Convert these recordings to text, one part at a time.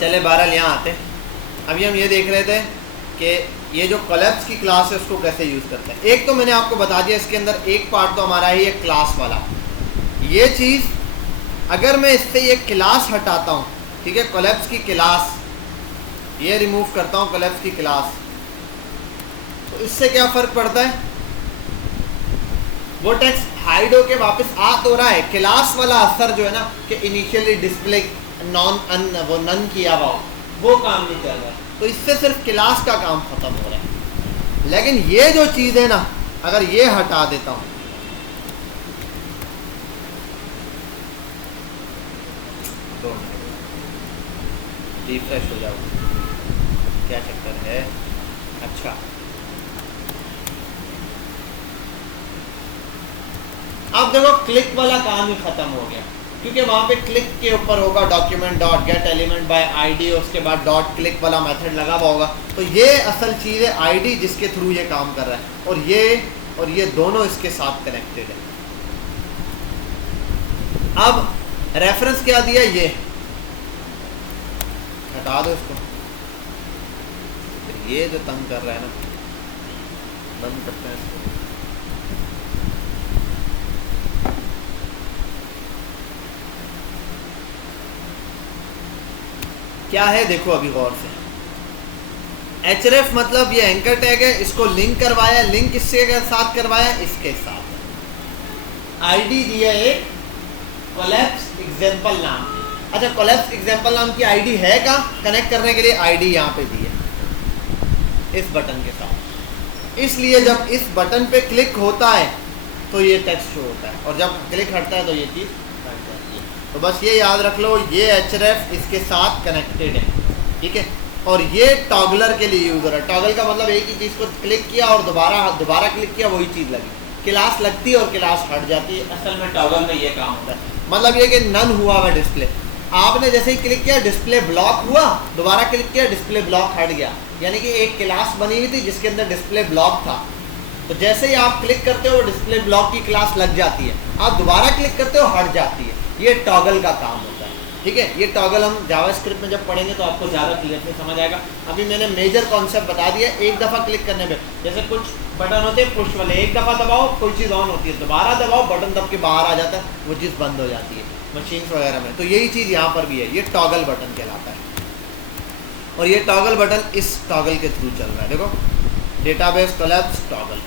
चले बहरहाल यहाँ आते हैं। अभी हम ये देख रहे थे कि ये जो कोलैप्स की क्लास है उसको कैसे यूज़ करते हैं। एक तो मैंने आपको बता दिया, इसके अंदर एक पार्ट तो हमारा ही है क्लास वाला। ये चीज़ अगर मैं इससे ये क्लास हटाता हूँ, ठीक है, कोलैप्स की क्लास ये रिमूव करता हूँ, कोलैप्स की क्लास, तो इससे क्या फ़र्क पड़ता है? वो टेक्स्ट हाइड होके वापस आ तो रहा है, क्लास वाला असर जो है ना कि इनिशियली डिस्प्ले नन किया हुआ वो काम नहीं चल रहा है, तो इससे सिर्फ क्लास का काम खत्म हो रहा है। लेकिन ये जो चीज़ है ना, अगर ये हटा देता हूँ, रिफ्रेश हो जाओ, क्या चक्कर है? अच्छा, अब देखो क्लिक वाला काम ही खत्म हो गया, क्योंकि वहां पे क्लिक के ऊपर होगा document dot gate element by ID, उसके बाद डॉट क्लिक वाला मेथड लगा हुआ होगा। तो ये असल चीज़ है आईडी जिसके थ्रू ये काम कर रहा है, और ये दोनों इसके साथ कनेक्टेड है। अब रेफरेंस क्या दिया, ये हटा दो इसको, ये जो तंग कर रहा है ना, बंद करते हैं इसको। क्या है देखो अभी गौर से, href मतलब ये एंकर टैग है, इसको लिंक करवाया, लिंक किसके साथ करवाया? इसके साथ। आईडी दिया एक कोलैप्स एग्जांपल नाम की। अच्छा, कोलैप्स एग्जांपल नाम की आईडी है का कनेक्ट करने के लिए? आईडी यहाँ पे दी है इस बटन के साथ। इसलिए जब इस बटन पे क्लिक होता है तो ये टेक्स्ट शो होता है, और जब क्लिक हटता है तो ये चीज़ हट जाती है। तो बस ये याद रख लो, ये href इसके साथ कनेक्टेड है, ठीक है। और ये टॉगलर के लिए यूज़ हो रहा है। टॉगल का मतलब एक ही चीज़ को क्लिक किया और दोबारा क्लिक किया, वही चीज़ लगी, क्लास लगती है और क्लास हट जाती है। असल में टॉगल में ये काम होता है। मतलब ये कि नन हुआ हुआ डिस्प्ले, आपने जैसे ही क्लिक किया डिस्प्ले ब्लॉक हुआ, दोबारा क्लिक किया डिस्प्ले ब्लॉक हट गया, यानी कि एक क्लास बनी हुई थी जिसके अंदर डिस्प्ले ब्लॉक था। तो जैसे ही आप क्लिक करते हो डिस्प्ले ब्लॉक की क्लास लग जाती है, आप दोबारा क्लिक करते हो हट जाती है। ये टॉगल का काम होता है, ठीक है। ये टॉगल हम जावास्क्रिप्ट में जब पढ़ेंगे तो आपको ज़्यादा क्लियर से समझ आएगा। अभी मैंने मेजर कॉन्सेप्ट बता दिया। एक दफ़ा क्लिक करने पे, जैसे कुछ बटन होते हैं पुश वाले, एक दफ़ा दबाओ कोई चीज़ ऑन होती है, दोबारा दबाओ बटन दब के बाहर आ जाता है, वो चीज़ बंद हो जाती है मशीन्स वगैरह में। तो यही चीज़ यहाँ पर भी है, ये टॉगल बटन कहलाता है। और ये टॉगल बटन इस टॉगल के थ्रू चल रहा है। देखो, डेटाबेस कोलैप्स टॉगल,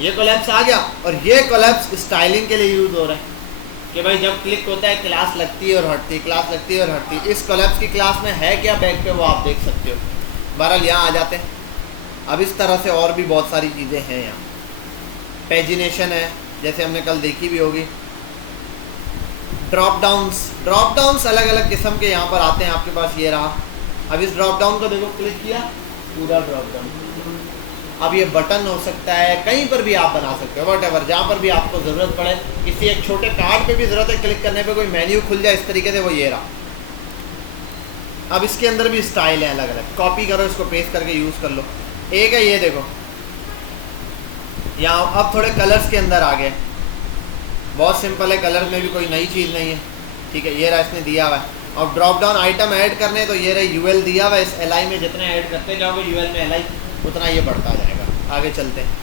ये कोलैप्स आ गया। और ये कोलैप्स स्टाइलिंग के लिए यूज़ हो रहा है कि भाई जब क्लिक होता है क्लास लगती है और हटती है, क्लास लगती है और हटती है। इस कोलैप्स की क्लास में है क्या बैक पे, वो आप देख सकते हो। बहरहाल यहाँ आ जाते हैं। अब इस तरह से और भी बहुत सारी चीज़ें हैं यहाँ। पेजिनेशन है, जैसे हमने कल देखी भी होगी। ड्रॉप डाउन्स अलग अलग किस्म के यहाँ पर आते हैं आपके पास। ये रहा। अब इस ड्रॉप डाउन को देखो, क्लिक किया, पूरा ड्रॉप डाउन। अब ये बटन हो सकता है, कहीं पर भी आप बना सकते हो, वॉटेवर, जहाँ पर भी आपको ज़रूरत पड़े। किसी एक छोटे कार्ड पे भी ज़रूरत है, क्लिक करने पे कोई मेन्यू खुल जाए इस तरीके से, वो ये रहा। अब इसके अंदर भी स्टाइल है अलग अलग, कॉपी करो, इसको पेस्ट करके यूज़ कर लो। एक है ये देखो, यहाँ अब थोड़े कलर्स के अंदर आ गए। बहुत सिंपल है, कलर में भी कोई नई चीज़ नहीं है, ठीक है। ये रहा, इसने दिया हुआ है। और ड्रॉप डाउन आइटम ऐड करने, तो ये रहा यूएल दिया हुआ है। इस एलआई में जितने ऐड करते जाओगे यूएल में एलआई, उतना ये बढ़ता जाएगा। आगे चलते हैं।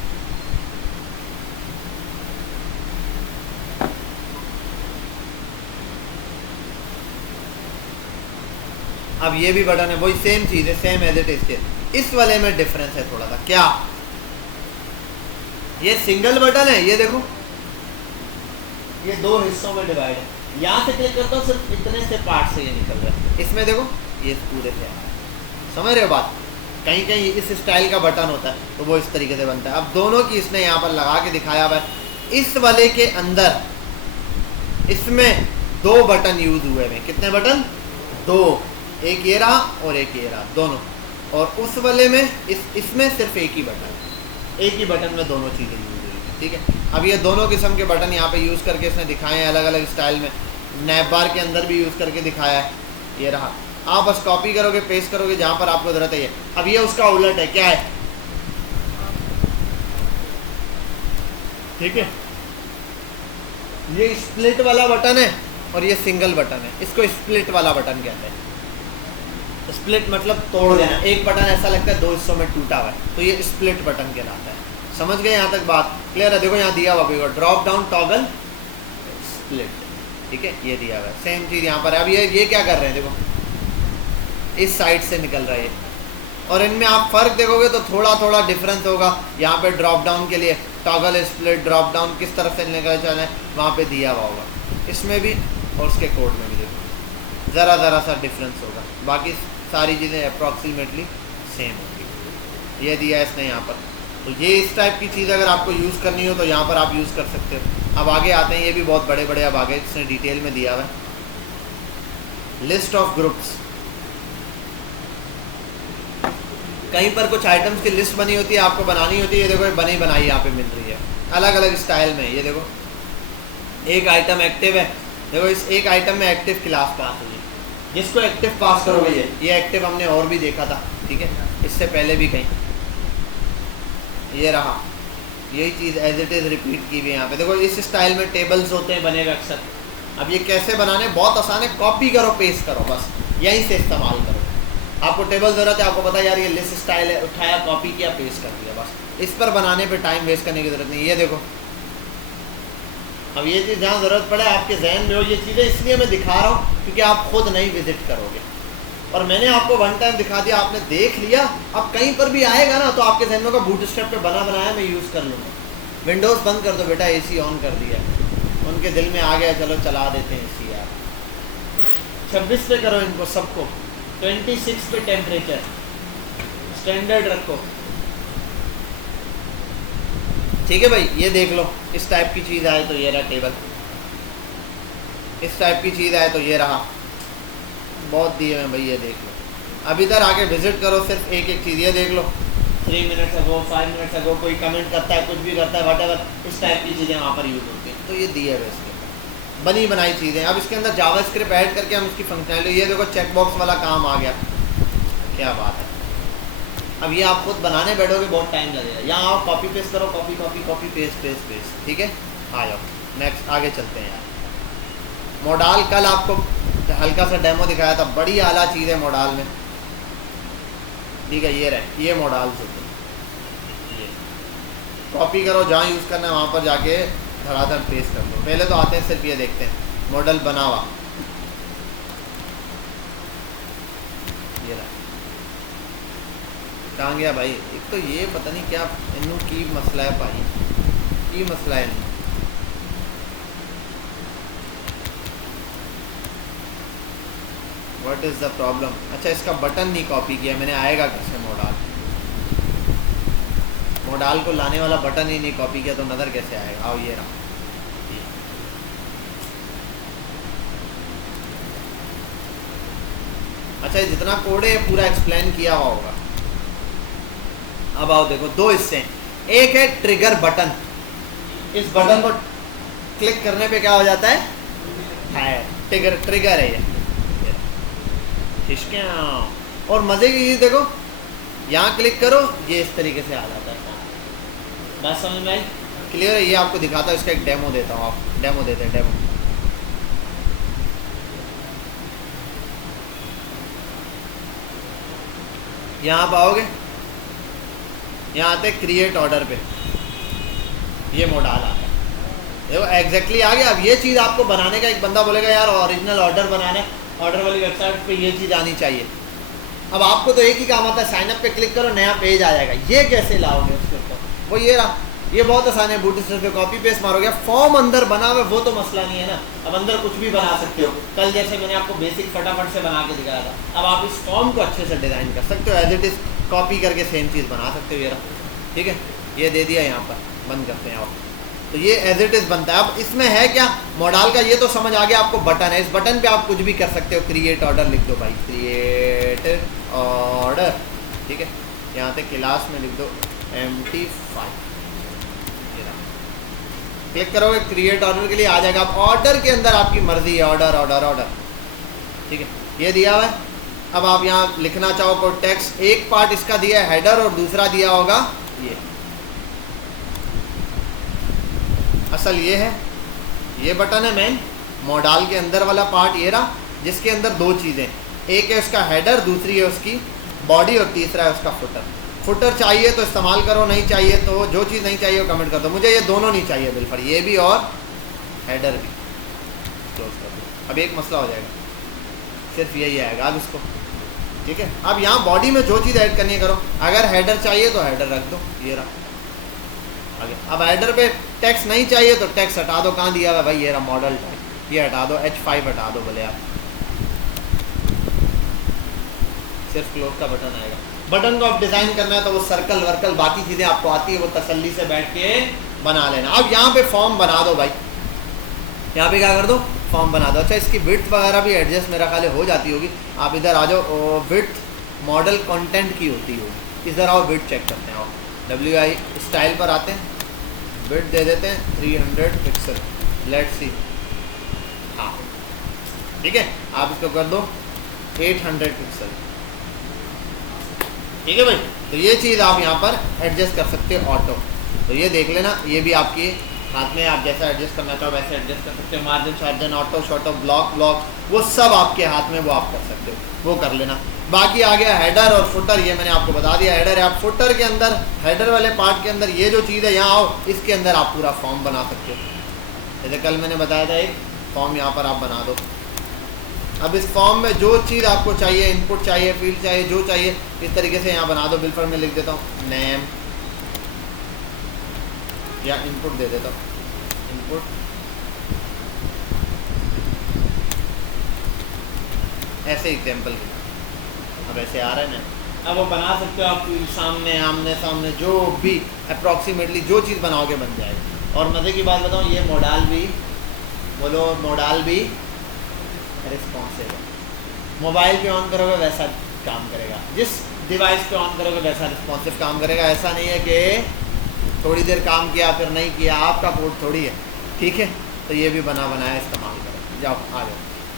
अब ये भी बटन है, वही सेम चीज़ है, सेम एज इट इज। इस वाले में डिफरेंस है थोड़ा सा। क्या? ये सिंगल बटन है, ये देखो, ये दो हिस्सों में डिवाइड है। यहाँ से क्लिक करता हूँ, सिर्फ इतने से पार्ट से ये निकल रहा है। इसमें देखो, ये पूरे से आ रहा है। समझ रहे हो बात? कहीं कहीं इस स्टाइल का बटन होता है तो वो इस तरीके से बनता है। अब दोनों की इसने यहाँ पर लगा के दिखाया हुआ है। इस वाले के अंदर इसमें दो बटन यूज हुए हैं। कितने बटन? दो। एक ये रहा और एक ये रहा, दोनों। और उस वाले में इसमें सिर्फ एक ही बटन है। एक ही बटन में दोनों चीज़ें यूज हुई हैं, ठीक है। अब ये दोनों किस्म के बटन यहाँ पे यूज़ करके इसने दिखाए हैं अलग अलग स्टाइल में। नैप बार के अंदर भी यूज़ करके दिखाया है। ये रहा। आप बस कॉपी करोगे, पेस्ट करोगे जहाँ पर आपको ज़रूरत है। अब ये उसका उलट है, क्या है? ठीक है, ये स्प्लिट वाला बटन है और ये सिंगल बटन है। इसको स्प्लिट वाला बटन कहते हैं। स्प्लिट मतलब तोड़ देना, एक बटन ऐसा लगता है 2 हिस्सों में टूटा हुआ है, तो ये स्प्लिट बटन कहलाता है। समझ गए यहाँ तक बात क्लियर है? देखो यहाँ दिया हुआ भी ड्रॉप डाउन टॉगल स्प्लिट, ठीक है, ये दिया हुआ है। सेम चीज़ यहाँ पर। अब ये क्या कर रहे हैं, देखो इस साइड से निकल रहा है, और इनमें आप फ़र्क देखोगे तो थोड़ा थोड़ा डिफरेंस होगा। यहाँ पे ड्रॉप डाउन के लिए टॉगल स्प्लिट ड्रॉप डाउन किस तरफ से निकल चल है वहाँ पे दिया हुआ होगा, इसमें भी और उसके कोड में भी देखो ज़रा सा डिफरेंस होगा, बाकी सारी चीज़ें अप्रॉक्सीमेटली सेम होंगी। ये दिया है इसने यहाँ पर, तो ये इस टाइप की चीज़ अगर आपको यूज़ करनी हो तो यहाँ पर आप यूज़ कर सकते हो। अब आगे आते हैं, ये भी बहुत बड़े बड़े अब आगे इसने डिटेल में दिया हुआ है। लिस्ट ऑफ ग्रुप्स, कहीं पर कुछ आइटम्स की लिस्ट बनी होती है, आपको बनानी होती है। ये देखो बनी बनाई यहाँ पे मिल रही है अलग अलग स्टाइल में। ये देखो एक आइटम एक्टिव है, देखो इस एक आइटम में एक्टिव क्लास पास होगी, जिसको एक्टिव पास करोगे ये एक्टिव हमने और भी देखा था, ठीक है, इससे पहले भी कहीं। ये रहा, यही चीज़ एज इट इज़ रिपीट की हुई है यहाँ पे। देखो इस स्टाइल में टेबल्स होते हैं बने हुए अक्सर। अब ये कैसे बनाने, बहुत आसान है, कॉपी करो पेस्ट करो, बस यहीं से इस्तेमाल करो। आपको टेबल ज़रूरत है, आपको पता है यार ये लिस्ट स्टाइल है, उठाया कॉपी किया पेस्ट कर दिया, बस इस पर बनाने पे टाइम वेस्ट करने की ज़रूरत नहीं। ये देखो अब ये चीज़ जहाँ ज़रूरत पड़े आपके जहन में हो ये चीज़ें, इसलिए मैं दिखा रहा हूँ क्योंकि आप खुद नहीं विजिट करोगे, और मैंने आपको वन टाइम दिखा दिया, आपने देख लिया। अब कहीं पर भी आएगा ना तो आपके जहन में का बूटस्ट्रैप पे बना बनाया मैं यूज़ कर लूँगा। विंडोज़ बंद कर दो बेटा, AC ऑन कर दिया, उनके दिल में आ गया चलो चला देते हैं AC यार। 26 पे करो इनको सबको, 26 पे टेम्परेचर स्टैंडर्ड रखो, ठीक है भाई। ये देख लो इस टाइप की चीज़ आए तो ये रहा टेबल, इस टाइप की चीज़ आए तो ये रहा, बहुत दिए हैं भाई। ये देख लो, अब इधर आके विजिट करो, सिर्फ एक एक चीज़ ये देख लो, 3 मिनट्स अगो 5 मिनट्स अगो कोई कमेंट करता है, कुछ भी करता है, व्हाटएवर, इस टाइप की चीज़ें वहाँ पर यूज़ होती हैं। तो ये दिए हुए इसके बनी बनाई चीज़ें। अब इसके अंदर जावास्क्रिप्ट ऐड करके हम इसकी फंक्शनैलिटी, ये देखो चेक बॉक्स वाला काम आ गया, क्या बात है। अब ये आप खुद बनाने बैठोगे बहुत टाइम लगेगा। यहाँ आओ, कॉपी पेस्ट करो, copy copy copy paste paste paste, ठीक है। आ जाओ नेक्स्ट, आगे चलते हैं यार। मॉडल कल आपको हल्का सा डेमो दिखाया था, बड़ी आला चीज़ है मॉडल में, ठीक है। ये रहे, ये मॉडल्स होते हैं, ये कॉपी करो, जहाँ यूज़ करना है वहाँ पर जाके धड़ाधड़ पेस्ट कर दो। पहले तो आते हैं सिर्फ ये देखते हैं, मॉडल बना हुआ, ये रहा। कहाँ गया भाई? एक तो ये पता नहीं क्या इन्हों की मसला है भाई, की मसला है इन्हों। What is the problem? अच्छा इसका बटन नहीं कॉपी किया मैंने, आएगा कैसे मॉडल? मॉडल को लाने वाला बटन ही नहीं कॉपी किया तो नज़र कैसे आएगा? आओ ये रहा। अच्छा जितना कोड है पूरा एक्सप्लेन किया हुआ होगा। अब आओ देखो, दो हिस्से हैं, एक है ट्रिगर बटन, इस बटन को क्लिक करने पे क्या हो जाता है? ट्रिगर है ये, ठीक है। और मज़े की चीज़ देखो, यहाँ क्लिक करो ये इस तरीके से आ जाता है। बात समझ में आई? क्लियर है? ये आपको दिखाता हूँ, इसका एक डेमो देता हूँ, आप डेमो देते हैं, डेमो। यहाँ आप आओगे, यहाँ आते क्रिएट ऑर्डर पे, ये मॉडल आता है, देखो एग्जैक्टली आ गया। अब ये चीज़ आपको बनाने का, एक बंदा बोलेगा यार ओरिजिनल ऑर्डर बनाना है, ऑर्डर वाली वेबसाइट पे ये चीज़ आनी चाहिए। अब आपको तो एक ही काम आता है, साइनअप पे क्लिक करो नया पेज आ जाएगा। ये कैसे लाओगे उसके ऊपर? वो ये रहा, ये बहुत आसान है, बूटस्ट्रैप पे कॉपी पेस्ट मारोगे, फॉर्म अंदर बना हुआ वो तो मसला नहीं है ना। अब अंदर कुछ भी बना सकते हो, कल जैसे मैंने आपको बेसिक फटाफट से बना के दिखाया था। अब आप इस फॉर्म को अच्छे से डिज़ाइन कर सकते हो, एज इट इज़ कॉपी करके सेम चीज़ बना सकते हो। ये रहा, ठीक है, ये दे दिया यहाँ पर, बंद करते हैं आप। तो ये एज इट इज़ बनता है। अब इसमें है क्या मॉडल का, ये तो समझ आ गया आपको। बटन है, इस बटन पे आप कुछ भी कर सकते हो, क्रिएट ऑर्डर लिख दो भाई, क्रिएट ऑर्डर, ठीक है। यहाँ पे क्लास में लिख दो MT5, क्लिक करोगे क्रिएट ऑर्डर के लिए आ जाएगा। आप ऑर्डर के अंदर आपकी मर्जी है, ऑर्डर ऑर्डर ऑर्डर, ठीक है, ये दिया हुआ है। अब आप यहाँ लिखना चाहो कोई टेक्स्ट, एक पार्ट इसका दिया है हेडर और दूसरा दिया होगा ये, असल ये है, ये बटन है मेन। मॉडल के अंदर वाला पार्ट ये रहा, जिसके अंदर दो चीज़ें, एक है उसका हेडर, दूसरी है उसकी बॉडी और तीसरा है उसका फुटर। फुटर चाहिए तो इस्तेमाल करो, नहीं चाहिए तो जो चीज़ नहीं चाहिए वो कमेंट कर दो। मुझे ये दोनों नहीं चाहिए बिल्कुल, ये भी और हेडर भी। क्लोज कर दो। अब एक मसला हो जाएगा, सिर्फ यही आएगा अब इसको, ठीक है। अब यहाँ बॉडी में जो चीज़ ऐड करनी है करो। अगर हेडर चाहिए तो हेडर रख दो, ये रहा आगे। अब हेडर पे टेक्स्ट नहीं चाहिए तो टेक्स्ट हटा दो। कहाँ दिया हुआ भाई, ये रहा मॉडल टैग, ये हटा दो, H5 हटा दो भले आप, सिर्फ क्लोज का बटन आएगा। बटन को आप डिज़ाइन करना है तो वो सर्कल वर्कल बाकी चीज़ें आपको आती है, वो तसल्ली से बैठ के बना लेना। अब यहाँ पे फॉर्म बना दो भाई, यहाँ पे क्या कर दो, फॉर्म बना दो। अच्छा, इसकी विड्थ वगैरह भी एडजस्ट मेरा ख्याल हो जाती होगी। आप इधर आ जाओ, विड्थ मॉडल कंटेंट की होती होगी, इधर आओ विड्थ चेक करते हैं। आओ WI स्टाइल पर आते हैं, विड्थ दे देते हैं 300 पिक्सल, लेट्स सी। हाँ ठीक है, आप इसको कर दो 800 पिक्सल, ठीक है भाई। तो ये चीज़ आप यहाँ पर एडजस्ट कर सकते हो ऑटो। तो ये देख लेना, ये भी आपकी हाथ में, आप जैसा एडजस्ट करना चाहो वैसे एडजस्ट कर सकते हो। मार्जिन शार्जिन ऑटो शॉटो ब्लॉक वो सब आपके हाथ में, वो आप कर सकते हो, वो कर लेना। बाकी आ गया हेडर और फुटर, ये मैंने आपको बता दिया। हेडर है, आप फुटर के अंदर, हेडर वाले पार्ट के अंदर ये जो चीज़ है, यहाँ आओ, इसके अंदर आप पूरा फॉर्म बना सकते हो। जैसे कल मैंने बताया था, एक फॉर्म यहाँ पर आप बना दो। अब इस फॉर्म में जो चीज़ आपको चाहिए, इनपुट चाहिए, फील्ड चाहिए, जो चाहिए, इस तरीके से यहाँ बना दो। बिल्कुल में लिख देता हूँ नेम, या इनपुट दे देता हूँ, इनपुट ऐसे एग्जाम्पल। अब ऐसे आ रहा है ना, अब वो बना सकते हो आप, सामने आमने सामने जो भी अप्रॉक्सीमेटली जो चीज़ बनाओगे बन जाएगा। और मज़े की बात बताऊँ, ये मोडाल भी बोलो, मोडाल भी रिस्पॉन्सिव है। मोबाइल पे ऑन करोगे वैसा काम करेगा, जिस डिवाइस पे ऑन करोगे वैसा रिस्पॉन्सिव काम करेगा। ऐसा नहीं है कि थोड़ी देर काम किया फिर नहीं किया, आपका कोड थोड़ी है, ठीक है। तो ये भी बना बनाया इस्तेमाल करो। जाओ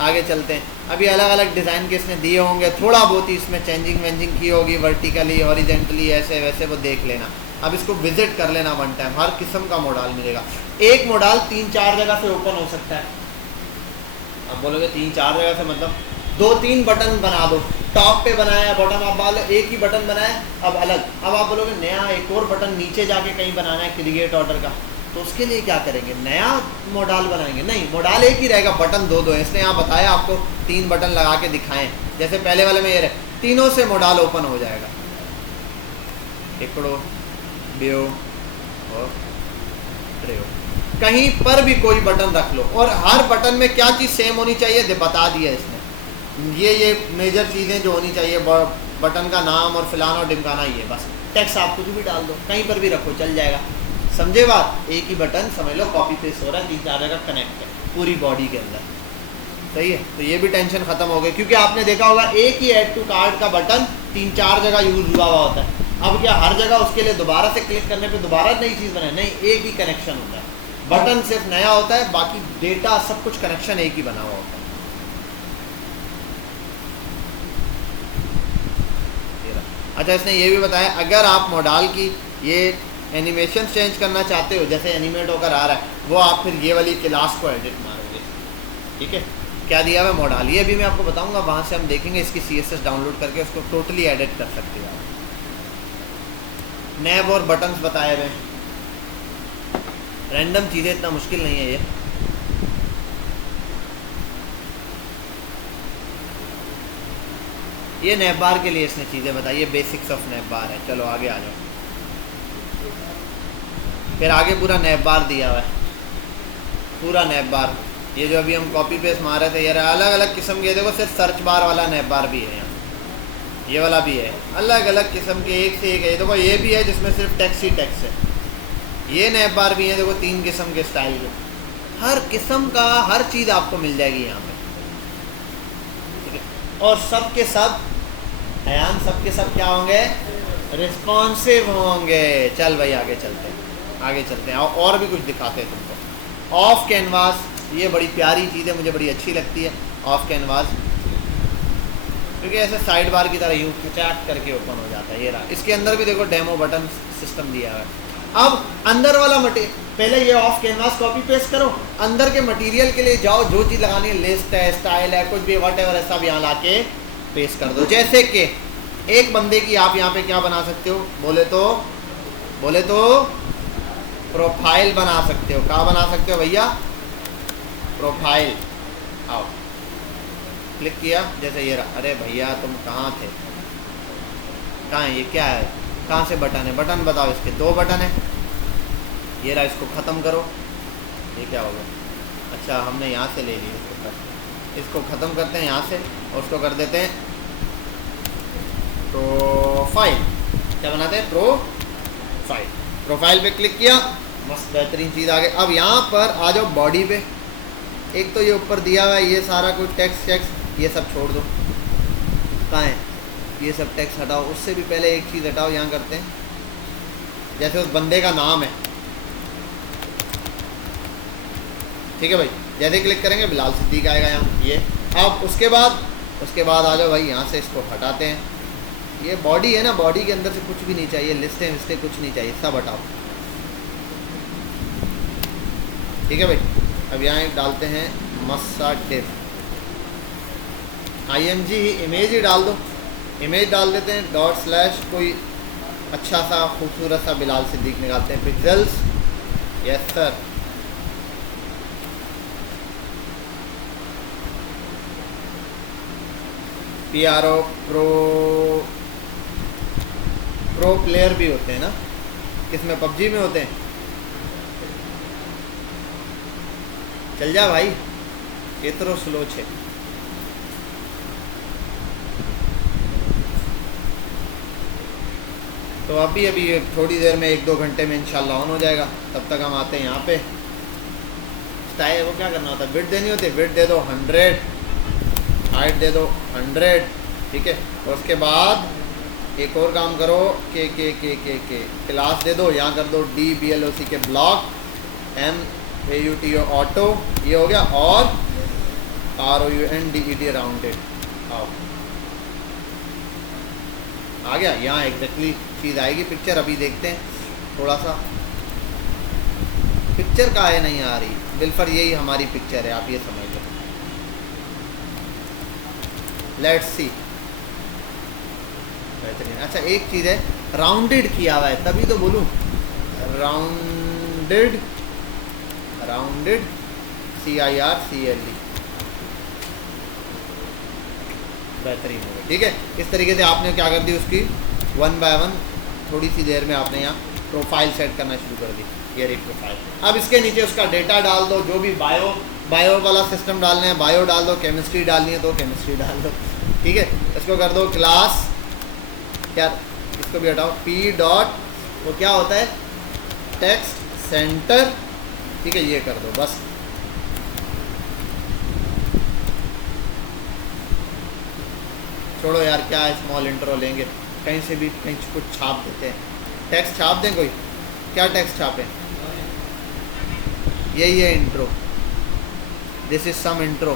आगे चलते हैं। अभी अलग अलग डिज़ाइन के इसने दिए होंगे, थोड़ा बहुत ही इसमें चेंजिंग वेंजिंग की होगी, वर्टिकली हॉरिजेंटली ऐसे वैसे, वो देख लेना। अब इसको विजिट कर लेना वन टाइम, हर किस्म का मॉडल मिलेगा। एक मॉडल 3-4 जगह से ओपन हो सकता है। आप बोलोगे 3-4 जगह से मतलब 2-3 बटन बना दो। टॉप पे बनाया बटन, आप बोलो एक ही बटन बनाया, अब अलग। अब आप बोलोगे नया एक और बटन नीचे जाके कहीं बनाना है क्रिएट ऑर्डर का, तो उसके लिए क्या करेंगे, नया मॉडल बनाएंगे? नहीं, मॉडल एक ही रहेगा, बटन दो है। इसने यहाँ बताया आपको 3 बटन लगा के दिखाएं, जैसे पहले वाले में ये रहे, तीनों से मॉडल ओपन हो जाएगा। एकड़ो, बियो और ट्रेयो, कहीं पर भी कोई बटन रख लो। और हर बटन में क्या चीज़ सेम होनी चाहिए बता दिया इसने। ये मेजर चीज़ें जो होनी चाहिए, बटन का नाम और फिलाना और ढिमकाना, ये बस। टेक्स्ट आप कुछ भी डाल दो, कहीं पर भी रखो, चल जाएगा। समझे बात? एक ही बटन समझ लो कॉपी पेस्ट हो रहा है, 3-4 जगह कनेक्ट है पूरी बॉडी के अंदर, सही है। तो ये भी टेंशन खत्म हो गई, क्योंकि आपने देखा होगा एक ही ऐड टू कार्ट का बटन 3-4 जगह यूज हुआ होता है। अब क्या हर जगह उसके लिए दोबारा से क्लिक करने पे दोबारा नई चीज़ बनाए? नहीं, एक ही कनेक्शन होता है। बटन सिर्फ नया होता है, बाकी डेटा सब कुछ कनेक्शन एक ही बना हुआ होता है। अच्छा, इसने ये भी बताया अगर आप मॉडल की ये एनिमेशन चेंज करना चाहते हो, जैसे एनिमेट होकर आ रहा है, वो आप फिर ये वाली क्लास को एडिट मारोगे, ठीक है। क्या दिया हुआ मॉडल, ये भी मैं आपको बताऊंगा, वहाँ से हम देखेंगे इसकी CSS डाउनलोड करके उसको टोटली एडिट कर सकते हो आप। नैब और बटन्स बताए हुए, रैंडम चीज़ें, इतना मुश्किल नहीं है ये। ये नैब बार के लिए इसने चीज़ें बताई, ये बेसिक्स ऑफ नैब बार है। चलो आगे आ जाओ, फिर आगे पूरा नैब बार दिया हुआ है, पूरा नैब बार। ये जो अभी हम कॉपी पेस्ट मार रहे थे, ये अलग अलग किस्म के, देखो सिर्फ सर्च बार वाला नैब बार भी है यहाँ, ये वाला भी है, अलग अलग किस्म के, एक से एक है। देखो ये भी है जिसमें सिर्फ टेक्स्ट ही टेक्स्ट है, ये नैब बार भी है, देखो 3 किस्म के स्टाइल के, हर किस्म का हर चीज़ आपको मिल जाएगी यहाँ पे, ठीक है। और सब के सब अयान, सब के सब क्या होंगे, रिस्पॉन्सिव होंगे। चल भाई आगे चलते हैं, आगे चलते हैं, और भी कुछ दिखाते हैं तुमको। ऑफ कैनवास, ये बड़ी प्यारी चीज़ है, मुझे बड़ी अच्छी लगती है ऑफ कैनवास, क्योंकि ऐसे साइड बार की तरह यूँ खचाट करके ओपन हो जाता है। ये रहा, इसके अंदर भी देखो डेमो बटन सिस्टम दिया है। अब अंदर वाला मटेरियल, पहले ये ऑफ कैनवास कॉपी पेस्ट करो, अंदर के मटेरियल के लिए जाओ, जो चीज़ लगानी है, लिस्ट है, स्टाइल है, कुछ भी वट एवर है, सब यहाँ ला के पेस्ट कर दो। जैसे कि एक बंदे की आप यहाँ पे क्या बना सकते हो, बोले तो प्रोफाइल बना सकते हो। क्या बना सकते हो भैया? प्रोफाइल। आओ, क्लिक किया, जैसे ये रहा। अरे भैया तुम कहाँ थे, कहाँ है ये, क्या है, कहाँ से बटन है? बटन बताओ। इसके 2 बटन है, ये रहा। इसको ख़त्म करो। ये क्या होगा? अच्छा, हमने यहाँ से ले लिया। इसको ख़त्म करते हैं यहाँ से और उसको कर देते हैं प्रोफाइल। क्या बनाते हैं? प्रोफाइल। प्रोफाइल पे क्लिक किया, मस्त बेहतरीन चीज़ आ गई। अब यहाँ पर आ जाओ बॉडी पे। एक तो ये ऊपर दिया हुआ है, ये सारा कुछ टेक्स्ट ये सब छोड़ दो। कहाँ है? ये सब टेक्स्ट हटाओ। उससे भी पहले एक चीज़ हटाओ, यहाँ करते हैं, जैसे उस बंदे का नाम है। ठीक है भाई, जैसे क्लिक करेंगे बिलाल सिद्दीक आएगा यहाँ ये। अब उसके बाद आ जाओ भाई, यहाँ से इसको हटाते हैं। ये बॉडी है ना, बॉडी के अंदर से कुछ भी नहीं चाहिए, लिस्टें विस्टें कुछ नहीं चाहिए, सब हटाओ। ठीक है भाई, अब यहाँ एक डालते हैं मसाटिव IMG ही, इमेज ही डाल दो। इमेज डाल देते हैं, / कोई अच्छा सा खूबसूरत सा बिलाल सिद्दीक निकालते हैं। Pixels, yes sir. PRO pro player भी होते हैं ना, किसमें? PUBG में होते हैं। चल जा भाई, केतरो स्लो छे। तो अभी थोड़ी देर में 1-2 घंटे में इंशाल्लाह ऑन हो जाएगा। तब तक हम आते हैं यहाँ पे। स्टाइल वो क्या करना होता है, विड्थ देनी होती है। विड्थ दे दो 100, हाइट दे दो 100। ठीक है, और उसके बाद एक और काम करो, के क्लास दे दो, यहाँ कर दो DBLOC के ब्लॉक, MAUTO ऑटो, ये हो गया। और ROUNDED राउंडेड। आओ, आ गया। यहाँ एग्जैक्टली चीज़ आएगी। पिक्चर अभी देखते हैं थोड़ा सा। पिक्चर का है नहीं आ रही, बिल्कुल यही हमारी पिक्चर है, आप ये समझ लो। Let's see. बेहतरीन। अच्छा, एक चीज़ है, राउंडेड किया हुआ है, तभी तो बोलूँ राउंडेड CIRCLE। बेहतरीन हो गया। ठीक है, इस तरीके से आपने क्या कर दी, उसकी 1 बाय 1 थोड़ी सी देर में आपने यहाँ प्रोफाइल सेट करना शुरू कर दी। ये रही प्रोफाइल। अब इसके नीचे उसका डेटा डाल दो, जो भी बायो वाला सिस्टम डालना है बायो डाल दो, केमिस्ट्री डालनी है तो केमिस्ट्री डाल दो। ठीक है, इसको कर दो क्लास, क्या इसको भी हटाओ, P. वो क्या होता है, टेक्स्ट सेंटर। ठीक है, ये कर दो बस। छोड़ो यार, क्या स्मॉल इंट्रो लेंगे, कहीं से भी कहीं कुछ छाप देते हैं। टेक्स्ट छाप दें कोई, क्या टेक्स्ट छापें? यही है intro, this is some intro.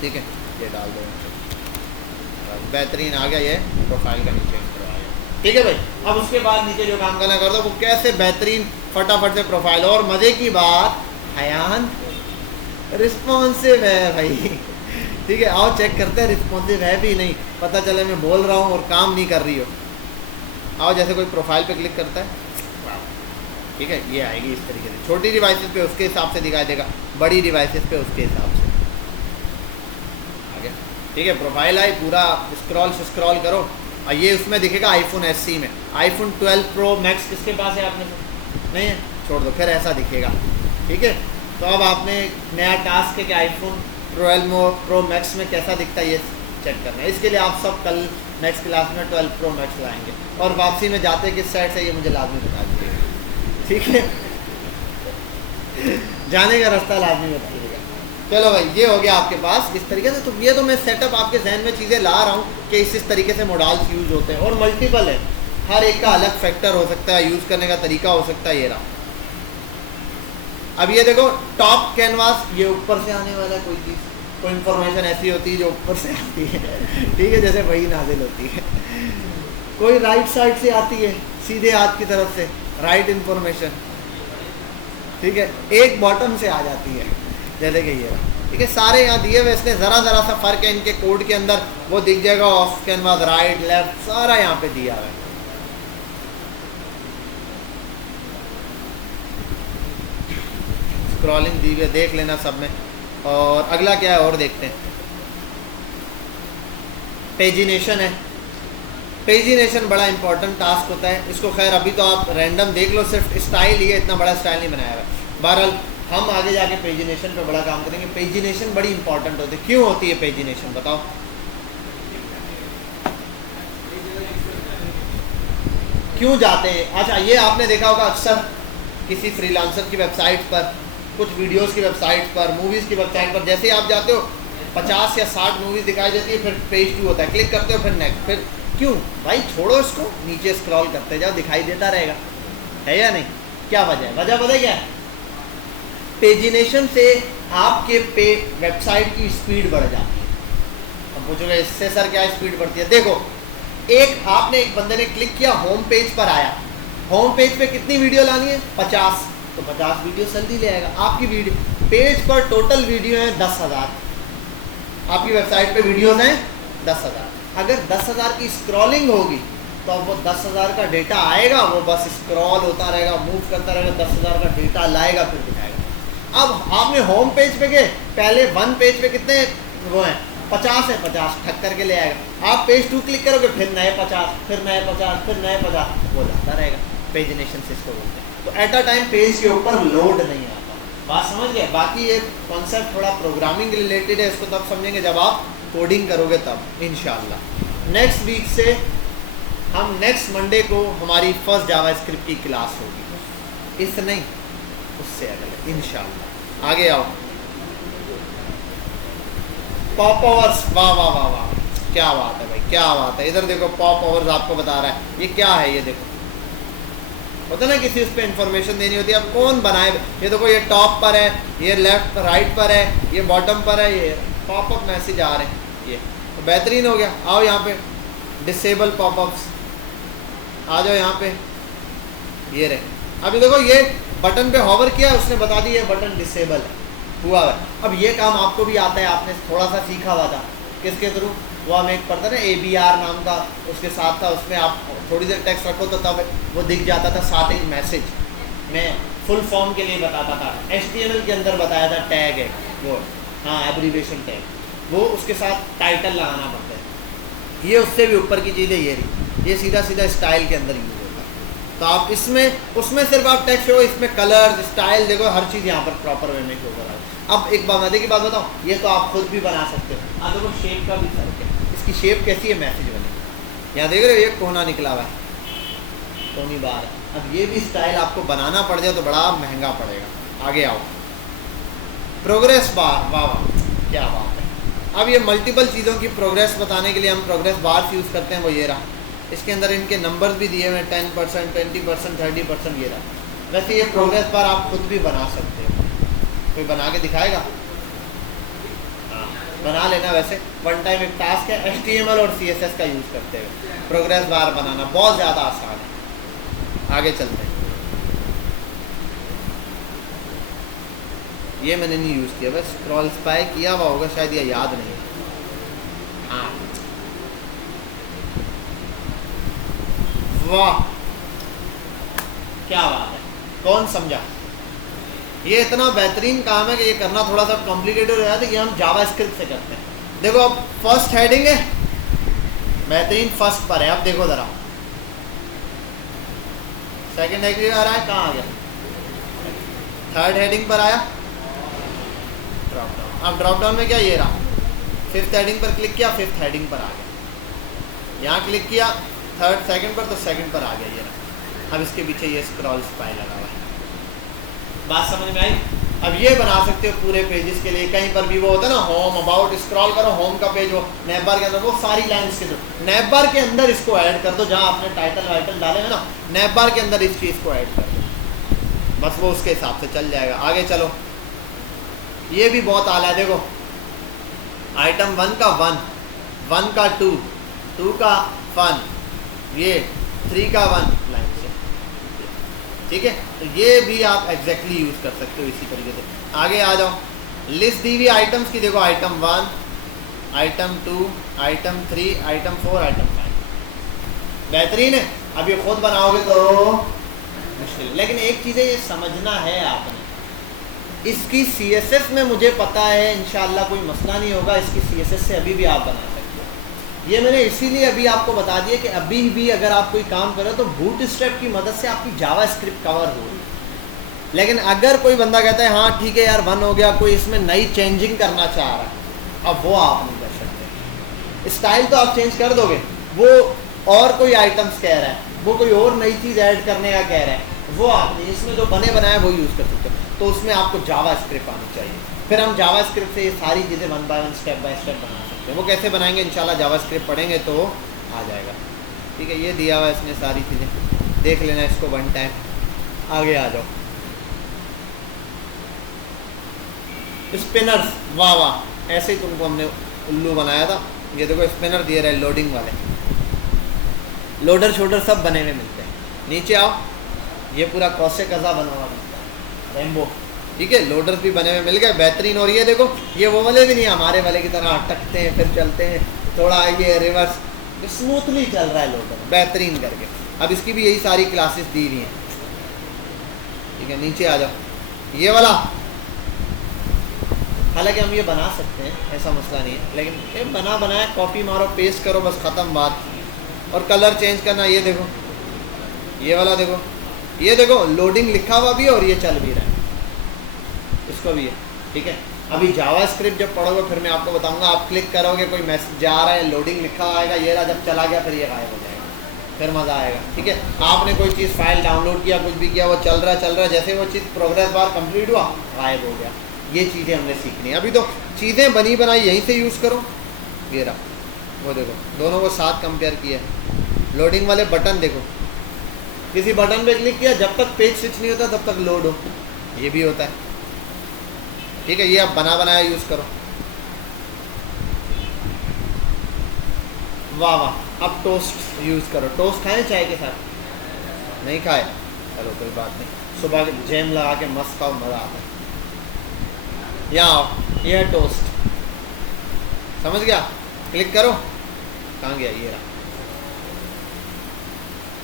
ठीक है, ये डाल दो। बेहतरीन आ गया, ये प्रोफाइल का नीचे इंट्रो आ गया। ठीक है भाई, अब उसके बाद नीचे जो काम करना कर दो, वो कैसे बेहतरीन फटाफट से प्रोफाइल। और मज़े की बात, हयान रिस्पॉन्सिव है भाई। ठीक है, आओ चेक करते हैं रिस्पॉन्सिव है भी नहीं, पता चले मैं बोल रहा हूँ और काम नहीं कर रही हो। आओ, जैसे कोई प्रोफाइल पे क्लिक करता है, ठीक है, ये आएगी इस तरीके से। छोटी डिवाइसेस पे उसके हिसाब से दिखाई देगा, बड़ी डिवाइसेस पे उसके हिसाब से। आगे ठीक है, प्रोफाइल आई, पूरा स्क्रॉल करो और ये उसमें दिखेगा iPhone SE में। iPhone 12 Pro Max किसके पास है? आपने नहीं है, छोड़ दो, फिर ऐसा दिखेगा। ठीक है, तो अब आपने नया टास्क है कि iPhone 12 Pro Max में कैसा दिखता है ये चेक करना है। इसके लिए आप सब कल नेक्स्ट क्लास में 12 Pro Max लाएंगे और वापसी में जाते किस साइड से ये मुझे लाजमी बता दीजिएगा। ठीक है, जाने का रास्ता लाजमी बताइएगा। चलो भाई, ये हो गया आपके पास इस तरीके से। तो ये तो मैं सेटअप आपके जहन में चीज़ें ला रहा हूँ कि इस तरीके से मॉडल्स यूज़ होते हैं और मल्टीपल है, हर एक का अलग फैक्टर हो सकता है, यूज़ करने का तरीका हो सकता है। ये रहा। अब ये देखो, टॉप कैनवास, ये ऊपर से आने वाला कोई चीज़, कोई इन्फॉर्मेशन ऐसी होती है जो ऊपर से आती है। ठीक है, जैसे वही नाजिल होती है। कोई राइट साइड से आती है, सीधे हाथ की तरफ से राइट इन्फॉर्मेशन। ठीक है, एक बॉटम से आ जाती है। जैसे कि ये, ठीक है, सारे यहाँ दिए हुए, इसमें ज़रा ज़रा सा फ़र्क है इनके कोड के अंदर, वो दिख जाएगा ऑफ कैनवास, राइट लेफ्ट सारा यहाँ पे दिया हुआ है। स्क्रॉलिंग दी हुई है, देख लेना सब में। और अगला क्या है और देखते हैं, पेजिनेशन है। पेजिनेशन बड़ा इंपॉर्टेंट टास्क होता है, इसको खैर अभी तो आप रैंडम देख लो, सिर्फ स्टाइल ही है, इतना बड़ा स्टाइल नहीं बनाया हुआ है। बहरहाल हम आगे जाके पेजिनेशन पे बड़ा काम करेंगे। पेजिनेशन बड़ी इंपॉर्टेंट होती है। क्यों होती है पेजिनेशन, बताओ? क्यों जाते हैं? अच्छा, ये आपने देखा होगा अक्सर किसी फ्रीलांसर की वेबसाइट पर, कुछ वीडियोस की वेबसाइट पर, मूवीज़ की वेबसाइट पर, जैसे ही आप जाते हो 50 या 60 मूवीज़ दिखाई देती है, फिर पेज 2 होता है, क्लिक करते हो, फिर नेक्स्ट, फिर क्यों भाई? छोड़ो इसको, नीचे स्क्रॉल करते जाओ, दिखाई देता रहेगा, है या नहीं? क्या वजह है? वजह पता क्या है? पेजिनेशन से आपके पे वेबसाइट की स्पीड बढ़ जाती है। अब पूछोगे इससे सर क्या स्पीड बढ़ती है? देखो, एक बंदे ने क्लिक किया, होम पेज पर आया, होम पेज पे कितनी वीडियो लानी है? 50, तो 50 वीडियो जल्दी ले आएगा। आपकी वीडियो पेज पर टोटल वीडियो है 10,000, आपकी वेबसाइट पे वीडियोस हैं 10,000। अगर 10,000 की स्क्रॉलिंग होगी तो अब वो 10,000 का डेटा आएगा, वो बस स्क्रॉल होता रहेगा, मूव करता रहेगा, 10,000 का डेटा लाएगा, फिर दिखाएगा। अब आपने होम पेज पे गए, पहले 1 पेज पे कितने वो हैं? 50 है, 50 ठक करके ले आएगा। आप पेज 2 क्लिक करोगे, फिर नए 50, फिर नए 50, फिर नए 50, वो जाता रहेगा। पेजिनेशन से इसको बोलते हैं। तो एट अ टाइम पेज के ऊपर लोड नहीं आता। बात समझ गए? बाकी ये कॉन्सेप्ट थोड़ा प्रोग्रामिंग रिलेटेड है, इसको तब समझेंगे जब आप कोडिंग करोगे तब इंशाल्लाह। नेक्स्ट वीक से हम नेक्स्ट मंडे को हमारी फर्स्ट जावास्क्रिप्ट की क्लास होगी, इस नहीं उससे अगले इंशाल्लाह। आगे आओ, पॉप ओवर्स, वाह वाह वाह वाह, क्या बात है भाई, क्या बात है। इधर देखो, पॉप ओवर्स आपको बता रहा है, ये क्या है? ये देखो, होता ना किसी उस पर इंफॉर्मेशन देनी होती है, अब कौन बनाए? ये देखो, ये टॉप पर है, ये लेफ्ट राइट पर है, ये बॉटम पर है, ये पॉपअप मैसेज आ रहे हैं, ये तो बेहतरीन हो गया। आओ यहाँ पे डिसेबल पॉपअप्स, आ जाओ यहाँ पे, ये रहे। अभी देखो, ये बटन पे हॉवर किया, उसने बता दी ये बटन डिसेबल हुआ है। अब ये काम आपको भी आता है, आपने थोड़ा सा सीखा हुआ था, किसके थ्रू? वो हम एक पढ़ते ना, ABR नाम का उसके साथ था, उसमें आप थोड़ी देर टेक्स्ट रखो तो तब वो दिख जाता था, साथ एक मैसेज में फुल फॉर्म के लिए बताता था। HTML के अंदर बताया था टैग है वो, हाँ, एब्रीविएशन टैग, वो उसके साथ टाइटल लगाना पड़ता है। ये उससे भी ऊपर की चीज़ें ये रही, ये सीधा सीधा स्टाइल के अंदर यूज होता है। तो आप इसमें उसमें सिर्फ आप टेक्स्ट हो, इसमें कलर स्टाइल देखो, हर चीज़ यहाँ पर प्रॉपर वे में होगा। अब एक मजे की बात बताओ, ये तो आप खुद भी बना सकते हो। अब देखो, शेप का भी फर्क है, इसकी शेप कैसी है, मैसेज बनेगी। यहाँ देख रहे हो, ये कोना निकला हुआ है, कोनी बार। अब ये भी स्टाइल आपको बनाना पड़ जाए तो बड़ा महंगा पड़ेगा। आगे आओ, प्रोग्रेस बार, वाह वाह, क्या बात है। अब ये मल्टीपल चीज़ों की प्रोग्रेस बताने के लिए हम प्रोग्रेस बार यूज़ करते हैं, वो ये रहा। इसके अंदर इनके नंबर्स भी दिए हुए हैं, 10%, 20%, 30%, ये रहा। वैसे ये प्रोग्रेस बार आप खुद भी बना सकते हो, कोई बना के दिखाएगा? हाँ, बना लेना। वैसे वन टाइम एक टास्क है, HTML और CSS का यूज़ करते हुए प्रोग्रेस बार बनाना बहुत ज़्यादा आसान है। आगे चलते हैं। ये मैंने नहीं यूज़ किया, बस स्क्रॉल स्पाई किया हुआ होगा शायद, ये याद नहीं है। हाँ, वाह क्या बात है, कौन समझा? ये इतना बेहतरीन काम है कि ये करना थोड़ा सा कॉम्प्लिकेटेड हो जाता है, कि हम जावास्क्रिप्ट से करते हैं। देखो, अब फर्स्ट हेडिंग है, बेहतरीन फर्स्ट पर है। अब देखो ज़रा, सेकंड हेडिंग आ रहा है, कहाँ आ गया? थर्ड हेडिंग पर आया, ड्रॉप डाउन। अब ड्रॉप डाउन में क्या, ये रहा। फिफ्थ हेडिंग पर क्लिक किया, फिफ्थ हेडिंग पर आ गया। यहाँ क्लिक किया थर्ड सेकंड पर, तो सेकंड पर आ गया, ये रहा। अब इसके पीछे ये स्क्रॉल स्पाई लगा हुआ है। बात समझ में आई? अब ये बना सकते हो पूरे पेजेस के लिए। कहीं पर भी वो होता है ना, होम, अबाउट, स्क्रॉल करो, होम का पेज हो, नैपबार के अंदर, वो सारी लाइन्स के थ्रू नैपबार के अंदर इसको ऐड कर दो, जहाँ आपने टाइटल वाइटल डाले हैं ना, नैपबार के अंदर इस चीज़ को ऐड कर दो, बस वो उसके हिसाब से चल जाएगा। आगे चलो, ये भी बहुत आला है। देखो, आइटम 1 का 1, 1 का 2, 2 का 1, ये 3 का 1 लाइन से, ठीक है। तो ये भी आप एग्जैक्टली यूज़ कर सकते हो इसी तरीके से। आगे आ जाओ, लिस्ट दी हुई आइटम्स की देखो, item 1, item 2, item 3, item 4, item 5। बेहतरीन है। अब ये खुद बनाओगे तो मुश्किल, लेकिन एक चीज़ है, ये समझना है आपने, इसकी CSS में मुझे पता है इंशाल्लाह कोई मसला नहीं होगा, इसकी CSS से अभी भी आप बना सकते हो। ये मैंने इसीलिए अभी आपको बता दिया कि अभी भी अगर आप कोई काम करो तो बूटस्ट्रैप की मदद से आपकी जावास्क्रिप्ट कवर हो रही है। लेकिन अगर कोई बंदा कहता है हाँ ठीक है यार 1 हो गया, कोई इसमें नई चेंजिंग करना चाह रहा है, अब वो आप नहीं कर सकते। स्टाइल तो आप चेंज कर दोगे, वो और कोई आइटम्स कह रहा है, वो कोई और नई चीज़ ऐड करने का कह रहा है, वो आप नहीं, इसमें जो बने बनाए वो यूज़ कर सकते हो। तो उसमें आपको जावास्क्रिप्ट आनी चाहिए, फिर हम जावास्क्रिप्ट से ये सारी चीज़ें 1 बाय 1 स्टेप बाय स्टेप बना सकते हैं। वो कैसे बनाएंगे इंशाल्लाह जावास्क्रिप्ट पढ़ेंगे तो आ जाएगा। ठीक है, ये दिया हुआ है इसने सारी चीज़ें, देख लेना इसको 1 टाइम। आगे आ जाओ, स्पिनर्स, वाह वाह, ऐसे ही तुमको हमने उल्लू बनाया था। ये देखो स्पिनर दिए रहे लोडिंग वाले, लोडर शोल्डर सब बने हुए मिलते हैं। नीचे आओ, ये पूरा क्रॉसे कज़ा बना हुआ मिलता है, रेम्बो। ठीक है, लोडर्स भी बने हुए मिल गए, बेहतरीन। और ये देखो, ये वो वाले भी नहीं हमारे वाले की तरह अटकते हैं फिर चलते हैं, थोड़ा ये रिवर्स, स्मूथली चल रहा है लोडर, बेहतरीन करके। अब इसकी भी यही सारी क्लासेस दी हुई हैं। ठीक है, नीचे आ जाओ, ये वाला हालांकि हम ये बना सकते हैं, ऐसा मसला नहीं है, लेकिन ये बना बनाया कॉपी मारो पेस्ट करो बस ख़त्म बात। और कलर चेंज करना, ये देखो, ये वाला देखो, ये देखो लोडिंग लिखा हुआ भी है और ये चल भी रहा है, इसको भी है। ठीक है, अभी जावास्क्रिप्ट जब पढ़ोगे फिर मैं आपको बताऊंगा, आप क्लिक करोगे कोई मैसेज जा रहा है, लोडिंग लिखा आएगा, ये रहा, जब चला गया फिर ये गायब हो जाएगा, फिर मज़ा आएगा। ठीक है, आपने कोई चीज़ फाइल डाउनलोड किया, कुछ भी किया, वो चल रहा, जैसे वो चीज़ प्रोग्रेस बार कंप्लीट हुआ गायब हो गया। ये चीज़ें हमने सीखनी है। अभी तो चीज़ें बनी बनाई यहीं से यूज़ करो। ये रहा, वो देखो, दोनों को साथ कंपेयर किया है। लोडिंग वाले बटन देखो, किसी बटन पे क्लिक किया, जब तक पेज स्विच नहीं होता तब तक लोड हो, ये भी होता है। ठीक है, ये आप बना बनाया यूज़ करो। वाह वाह, अब टोस्ट यूज़ करो। टोस्ट खाएं चाय के साथ? नहीं खाए, चलो कोई बात नहीं, सुबह जैम लगा के मस्त खाओ, मज़ा आता है। यहाँ ये है टोस्ट, समझ गया? क्लिक करो, कहाँ गया? ये रहा।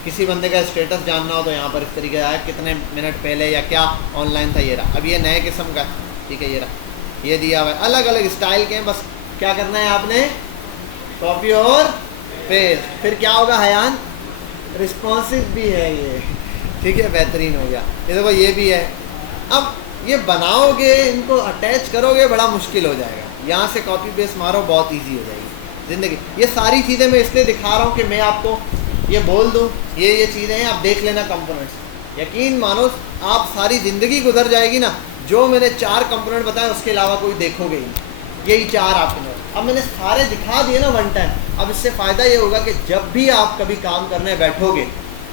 किसी बंदे का स्टेटस जानना हो तो यहाँ पर इस तरीके आया, कितने मिनट पहले या क्या ऑनलाइन था, ये रहा। अब ये नए किस्म का, ठीक है, ये रहा, ये दिया हुआ है, अलग अलग स्टाइल के हैं। बस क्या करना है आपने, कॉपी और पेस्ट। फिर क्या होगा हयान, रिस्पॉन्सिव भी है ये। ठीक है, बेहतरीन हो गया। ये देखो, ये भी है। अब ये बनाओगे, इनको अटैच करोगे, बड़ा मुश्किल हो जाएगा। यहाँ से कॉपी पेस्ट मारो, बहुत इजी हो जाएगी ज़िंदगी। ये सारी चीज़ें मैं इसलिए दिखा रहा हूँ कि मैं आपको ये बोल दूँ, ये चीज़ें हैं, आप देख लेना कंपोनेंट्स। यकीन मानो आप सारी ज़िंदगी गुजर जाएगी ना, जो मैंने 4 कंपोनेंट बताए उसके अलावा कोई देखोगे ही, यही 4 आपके नोट। अब मैंने सारे दिखा दिए ना 1 टाइम। अब इससे फ़ायदा ये होगा कि जब भी आप कभी काम करने बैठोगे,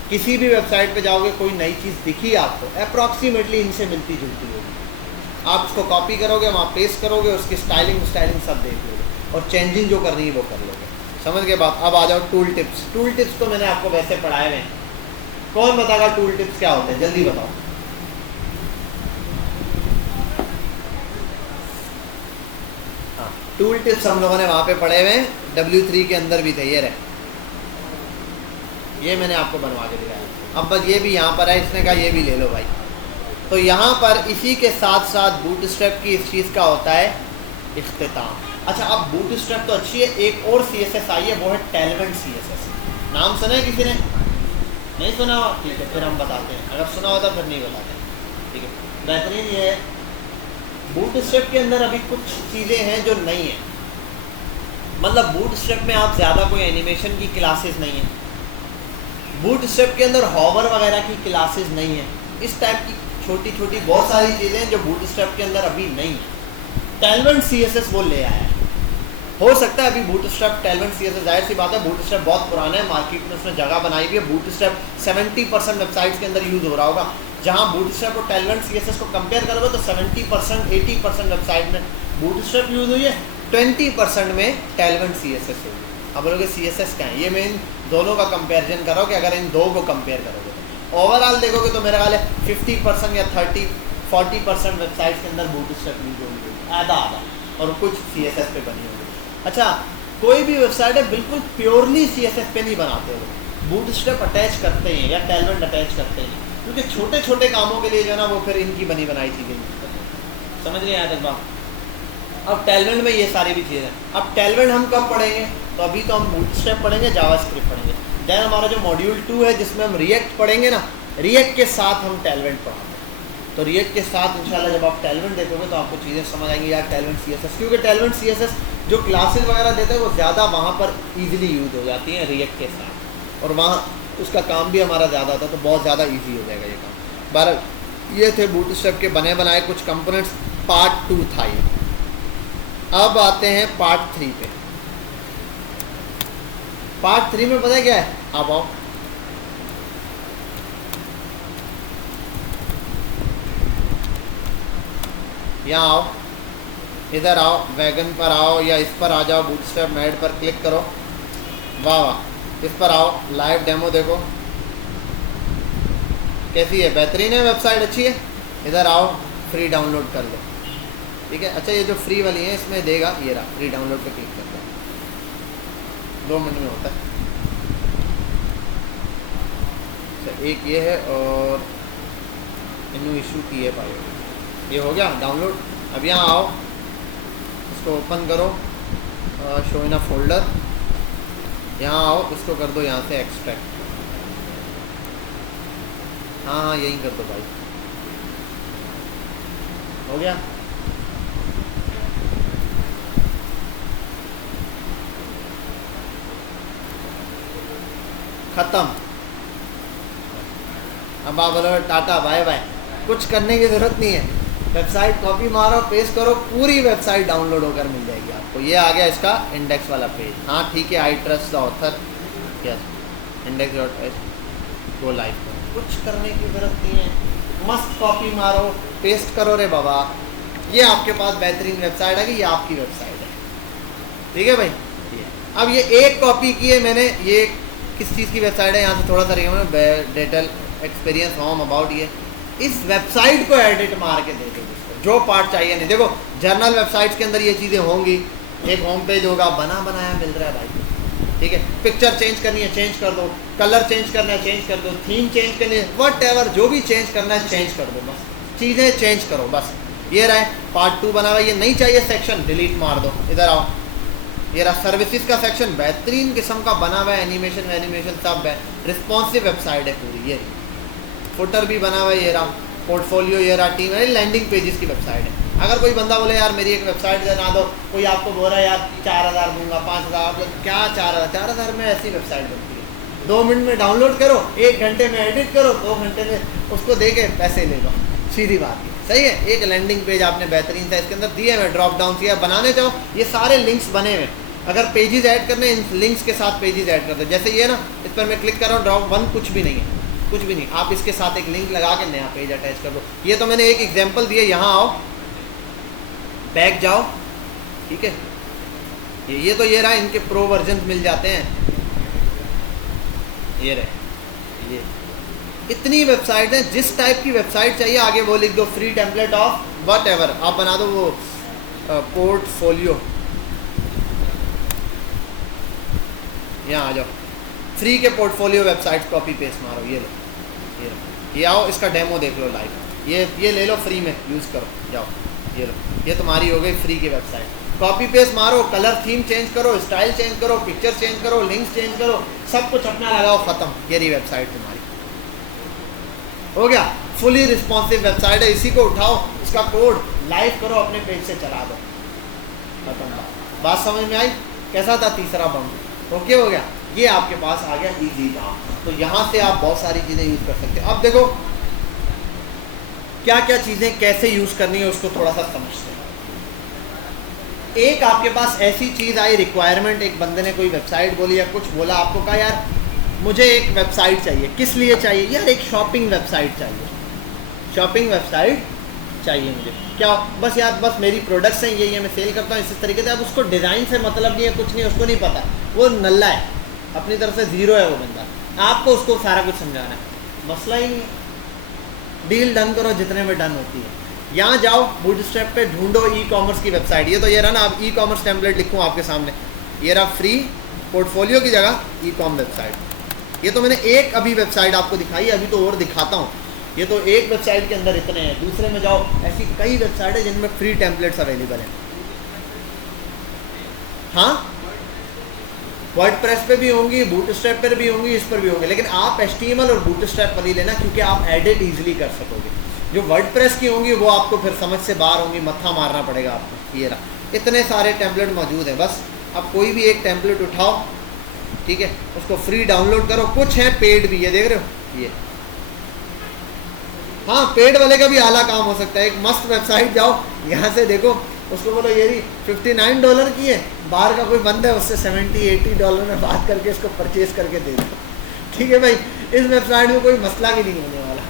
किसी भी वेबसाइट पे जाओगे, कोई नई चीज़ दिखी आपको, अप्रॉक्सीमेटली इनसे मिलती जुलती होगी, आप उसको कॉपी करोगे, वहाँ पेस्ट करोगे, उसकी स्टाइलिंग सब देख लोगे और चेंजिंग जो करनी है वो कर लोगे। समझ गए बात? अब आ जाओ टूल टिप्स। टूल टिप्स तो मैंने आपको वैसे पढ़ाए हुए हैं, कौन बताएगा टूल टिप्स क्या होते हैं? जल्दी बताओ। हाँ, टूल टिप्स हम लोगों ने वहाँ पे पढ़े हुए हैं, W3 के अंदर भी थे। ये रहे, ये मैंने आपको बनवा के दिखाया। अब बस ये भी यहाँ पर है, इसने कहा ये भी ले लो भाई। तो यहाँ पर इसी के साथ साथ बूटस्ट्रैप की इस चीज़ का होता है इख्तिताम। अच्छा, अब बूटस्ट्रैप तो अच्छी है, एक और CSS आई है, वो है टेलमेंट CSS। नाम सुना है किसी ने? नहीं सुना हो? ठीक है, फिर हम बताते हैं। अगर सुना होता फिर नहीं बताते। ठीक है, बेहतरीन ये है। बूटस्ट्रैप के अंदर अभी कुछ चीज़ें हैं जो नहीं है, मतलब बूटस्ट्रैप में आप ज़्यादा कोई एनिमेशन की क्लासेस नहीं है, बूटस्ट्रैप के अंदर हॉवर वगैरह की क्लासेस नहीं है, इस टाइप की छोटी छोटी बहुत सारी चीज़ें जो बूटस्ट्रैप के अंदर अभी नहीं है। टेलमेंट CSS वो ले आया है। हो सकता है अभी बूटस्ट्रैप टेलमेंट CSS, जाहिर सी बात है बूटस्ट्रैप बहुत पुराना है, मार्केट में उसने जगह बनाई हुई है। बूटस्ट्रैप 70% वेबसाइट्स के अंदर यूज़ हो रहा होगा। जहाँ बूटस्ट्रैप और टेलमेंट CSS को कंपेयर करोगे तो 70% 80% वेबसाइट में बूटस्ट्रैप यूज़ हुई है, 20% में टेलमेंट CSS हुई है। अब बोलोगे CSS क्या है? ये मैं इन दोनों का कंपेरिजन करोगे, अगर इन दो को कंपेयर करोगे तो ओवरऑल देखोगे तो मेरा ख्याल है 50% या 30-40% वेबसाइट्स के अंदर बूटस्ट्रैप यूज़ होगी। आधा आधा, और कुछ CSS पे बनी होगी। अच्छा, कोई भी वेबसाइट है बिल्कुल प्योरली CSS पे नहीं बनाते हो, बूटस्ट्रैप अटैच करते हैं या टैलवेंट अटैच करते हैं, क्योंकि छोटे छोटे कामों के लिए जो है ना वो फिर इनकी बनी बनाई चीज़ें, समझ रहे हैं यहाँ तक बात। अब टैलवेंट में ये सारी भी चीज़ें, अब टैलवेंट हम कब पढ़ेंगे, तो अभी तो हम बूटस्ट्रैप पढ़ेंगे, जावास्क्रिप्ट पढ़ेंगे, देन हमारा जो मॉड्यूल 2 है जिसमें हम रिएक्ट पढ़ेंगे ना, रिएक्ट के साथ हम टैलवेंट पढ़ाएंगे। तो रिएक्ट के साथ इंशाल्लाह जब आप टैलवेंट देखोगे तो आपको चीज़ें समझ आएंगी यार, टैलवेंट CSS, क्योंकि टैलवेंट CSS जो क्लासेस वगैरह देते हैं वो ज़्यादा वहाँ पर ईजिली यूज हो जाती हैं रिएक्ट के साथ, और वहाँ उसका काम भी हमारा ज़्यादा होता है, तो बहुत ज़्यादा ईजी हो जाएगा ये काम। 12 ये थे बूटस्ट्रैप के बने बनाए कुछ कंपोनेंट्स, पार्ट 2 था ये। अब आते हैं पार्ट 3 पे। पार्ट 3 में पता क्या है, अब आओ, यहाँ आओ, इधर आओ, वैगन पर आओ या इस पर आ जाओ, बूटस्ट्रैप मैड पर क्लिक करो, वाह वाह, इस पर आओ, लाइव डेमो देखो कैसी है, बेहतरीन है, वेबसाइट अच्छी है। इधर आओ, फ्री डाउनलोड कर लो, ठीक है। अच्छा, ये जो फ्री वाली है इसमें देगा, ये रहा, फ्री डाउनलोड पे क्लिक कर दो, 2 मिनट में होता है। अच्छा, एक ये है और इन्हों इशू की है पाई, ये हो गया डाउनलोड। अब यहाँ आओ, इसको ओपन करो, शो इन अ फोल्डर, यहाँ आओ, इसको कर दो यहाँ से एक्सट्रैक्ट, हाँ हाँ यही कर दो भाई, हो गया। खत्म। अब आप बोलो टाटा बाय बाय, कुछ करने की ज़रूरत नहीं है, वेबसाइट कॉपी मारो, पेस्ट करो, पूरी वेबसाइट डाउनलोड होकर मिल जाएगी आपको। ये आ गया इसका इंडेक्स वाला पेज, हाँ ठीक है, I trust the author, yes index.h, go live, कुछ करने की ज़रूरत नहीं है, मस्त कॉपी मारो, पेस्ट करो, रे बाबा, ये आपके पास बेहतरीन वेबसाइट है कि ये आपकी वेबसाइट है, ठीक है भाई। अब ये एक कॉपी की है मैंने, ये किस चीज़ की वेबसाइट है, यहाँ से थोड़ा सा डिटेल एक्सपीरियंस होम अबाउट, ये इस वेबसाइट को एडिट मार के दे दो जिसको जो पार्ट चाहिए। नहीं देखो, जर्नल वेबसाइट्स के अंदर ये चीज़ें होंगी, एक होम पेज होगा, बना बनाया मिल रहा है भाई, ठीक है। पिक्चर चेंज करनी है चेंज कर दो, कलर चेंज करना है चेंज कर दो, थीम चेंज करनी है, वट एवर जो भी चेंज करना है चेंज कर दो, बस चीज़ें चेंज करो, बस। ये रहा पार्ट 2 बना हुआ, ये नहीं चाहिए सेक्शन, डिलीट मार दो। इधर आओ, ये रहा सर्विसेज का सेक्शन, बेहतरीन किस्म का बना हुआ है, एनिमेशन वैनिमेशन सब है, रिस्पॉन्सिव वेबसाइट है पूरी। ये फुटर भी बना हुआ है, ये रहा पोर्टफोलियो, ये रहा टीम है, लैंडिंग पेजेस की वेबसाइट है। अगर कोई बंदा बोले यार मेरी एक वेबसाइट बना दो, कोई आपको बोल रहा है यार 4000 दूंगा, 5000, क्या 4000 में ऐसी वेबसाइट बनती है, 2 मिनट में डाउनलोड करो, 1 घंटे में एडिट करो, 2 घंटे में उसको दे के पैसे ले लो, सीधी बात है, सही है। एक लैंडिंग पेज आपने बेहतरीन सा इसके अंदर दिए हुए, ड्रॉप डाउन किया, बनाने चाहो, ये सारे लिंक्स बने हुए, अगर पेजेस ऐड करने, इन लिंक्स के साथ पेजेस ऐड कर दो। जैसे ये ना, इस पर मैं क्लिक कर रहा हूँ, ड्रॉप 1 कुछ भी नहीं है, कुछ भी नहीं, आप इसके साथ एक लिंक लगा के नया पेज अटैच कर दो। ये तो मैंने एक एग्जांपल दिया, यहाँ आओ, बैक जाओ, ठीक है। ये तो ये रहा, इनके प्रो वर्जन मिल जाते हैं, ये रहे, ये इतनी वेबसाइट है, जिस टाइप की वेबसाइट चाहिए आगे वो लिख दो, free template of what ever, आप बना दो वो पोर्टफोलियो, यहाँ आ जाओ, फ्री के पोर्टफोलियो वेबसाइट कॉपी पेस्ट मारो, ये लो, ये आओ, इसका डेमो देख लो लाइव, ये ले लो फ्री में, यूज़ करो, जाओ, ये लो, ये तुम्हारी हो गई फ्री की वेबसाइट। कॉपी पेस्ट मारो, कलर थीम चेंज करो, स्टाइल चेंज करो, पिक्चर चेंज करो, लिंक्स चेंज करो, सब कुछ अपना लगाओ, ख़त्म, ये रही वेबसाइट तुम्हारी, हो गया। फुली रिस्पॉन्सिव वेबसाइट है, इसी को उठाओ, इसका कोड लाइव करो, अपने पेज से चला दो, खत्म। बात समझ में आई? कैसा था तीसरा बम? ओके हो गया, ये आपके पास आ गया इजी काम। तो यहाँ से आप बहुत सारी चीज़ें यूज़ कर सकते हैं। अब देखो क्या क्या चीज़ें कैसे यूज़ करनी है उसको थोड़ा सा समझते हैं। एक आपके पास ऐसी चीज़ आई, रिक्वायरमेंट, एक बंदे ने कोई वेबसाइट बोली या कुछ बोला, आपको कहा यार मुझे एक वेबसाइट चाहिए, किस लिए चाहिए यार? एक शॉपिंग वेबसाइट चाहिए, शॉपिंग वेबसाइट चाहिए मुझे, क्या बस यार बस मेरी प्रोडक्ट्स हैं ये मैं सेल करता हूँ इस तरीके से। अब उसको डिज़ाइन से मतलब नहीं है, कुछ नहीं, उसको नहीं पता, वो नल्ला है, अपनी तरफ से ज़ीरो है वो बंदा, आपको उसको सारा कुछ समझाना है, मसला ही नहीं है, डील डन करो जितने में डन होती है, यहाँ जाओ बूटस्ट्रैप पे, ढूंढो ई कॉमर्स की वेबसाइट। ये तो ये रहा ना, अब ई कॉमर्स टेम्पलेट लिखूँ आपके सामने, ये रहा फ्री पोर्टफोलियो की जगह ई कॉम वेबसाइट। ये तो मैंने एक अभी वेबसाइट आपको दिखाई, अभी तो और दिखाता हूँ। ये तो एक वेबसाइट के अंदर इतने हैं, दूसरे में जाओ ऐसी कई वेबसाइट है जिनमें फ्री टेम्पलेट्स अवेलेबल हैं। हाँ, वर्डप्रेस पे भी होंगी, बूटस्ट्रैप पर भी होंगी, इस पर भी होंगी, लेकिन आप HTML और बूटस्ट्रैप वाली लेना, क्योंकि आप एडिट इजीली कर सकोगे। जो वर्डप्रेस की होंगी वो आपको फिर समझ से बाहर होंगी, मत्था मारना पड़ेगा आपको। ये रहा, इतने सारे टेम्पलेट मौजूद हैं। बस अब कोई भी एक टेम्पलेट उठाओ, ठीक है, उसको फ्री डाउनलोड करो। कुछ है पेड भी, ये देख रहे हो ये, हाँ पेड वाले का भी आला काम हो सकता है। एक मस्त वेबसाइट जाओ, यहाँ से देखो, उसको बोलो ये रही $59 की है, बाहर का कोई बंदा है उससे $70-80 में बात करके इसको परचेज करके दे दो, ठीक है भाई। इस वेबसाइट में कोई मसला भी नहीं होने वाला।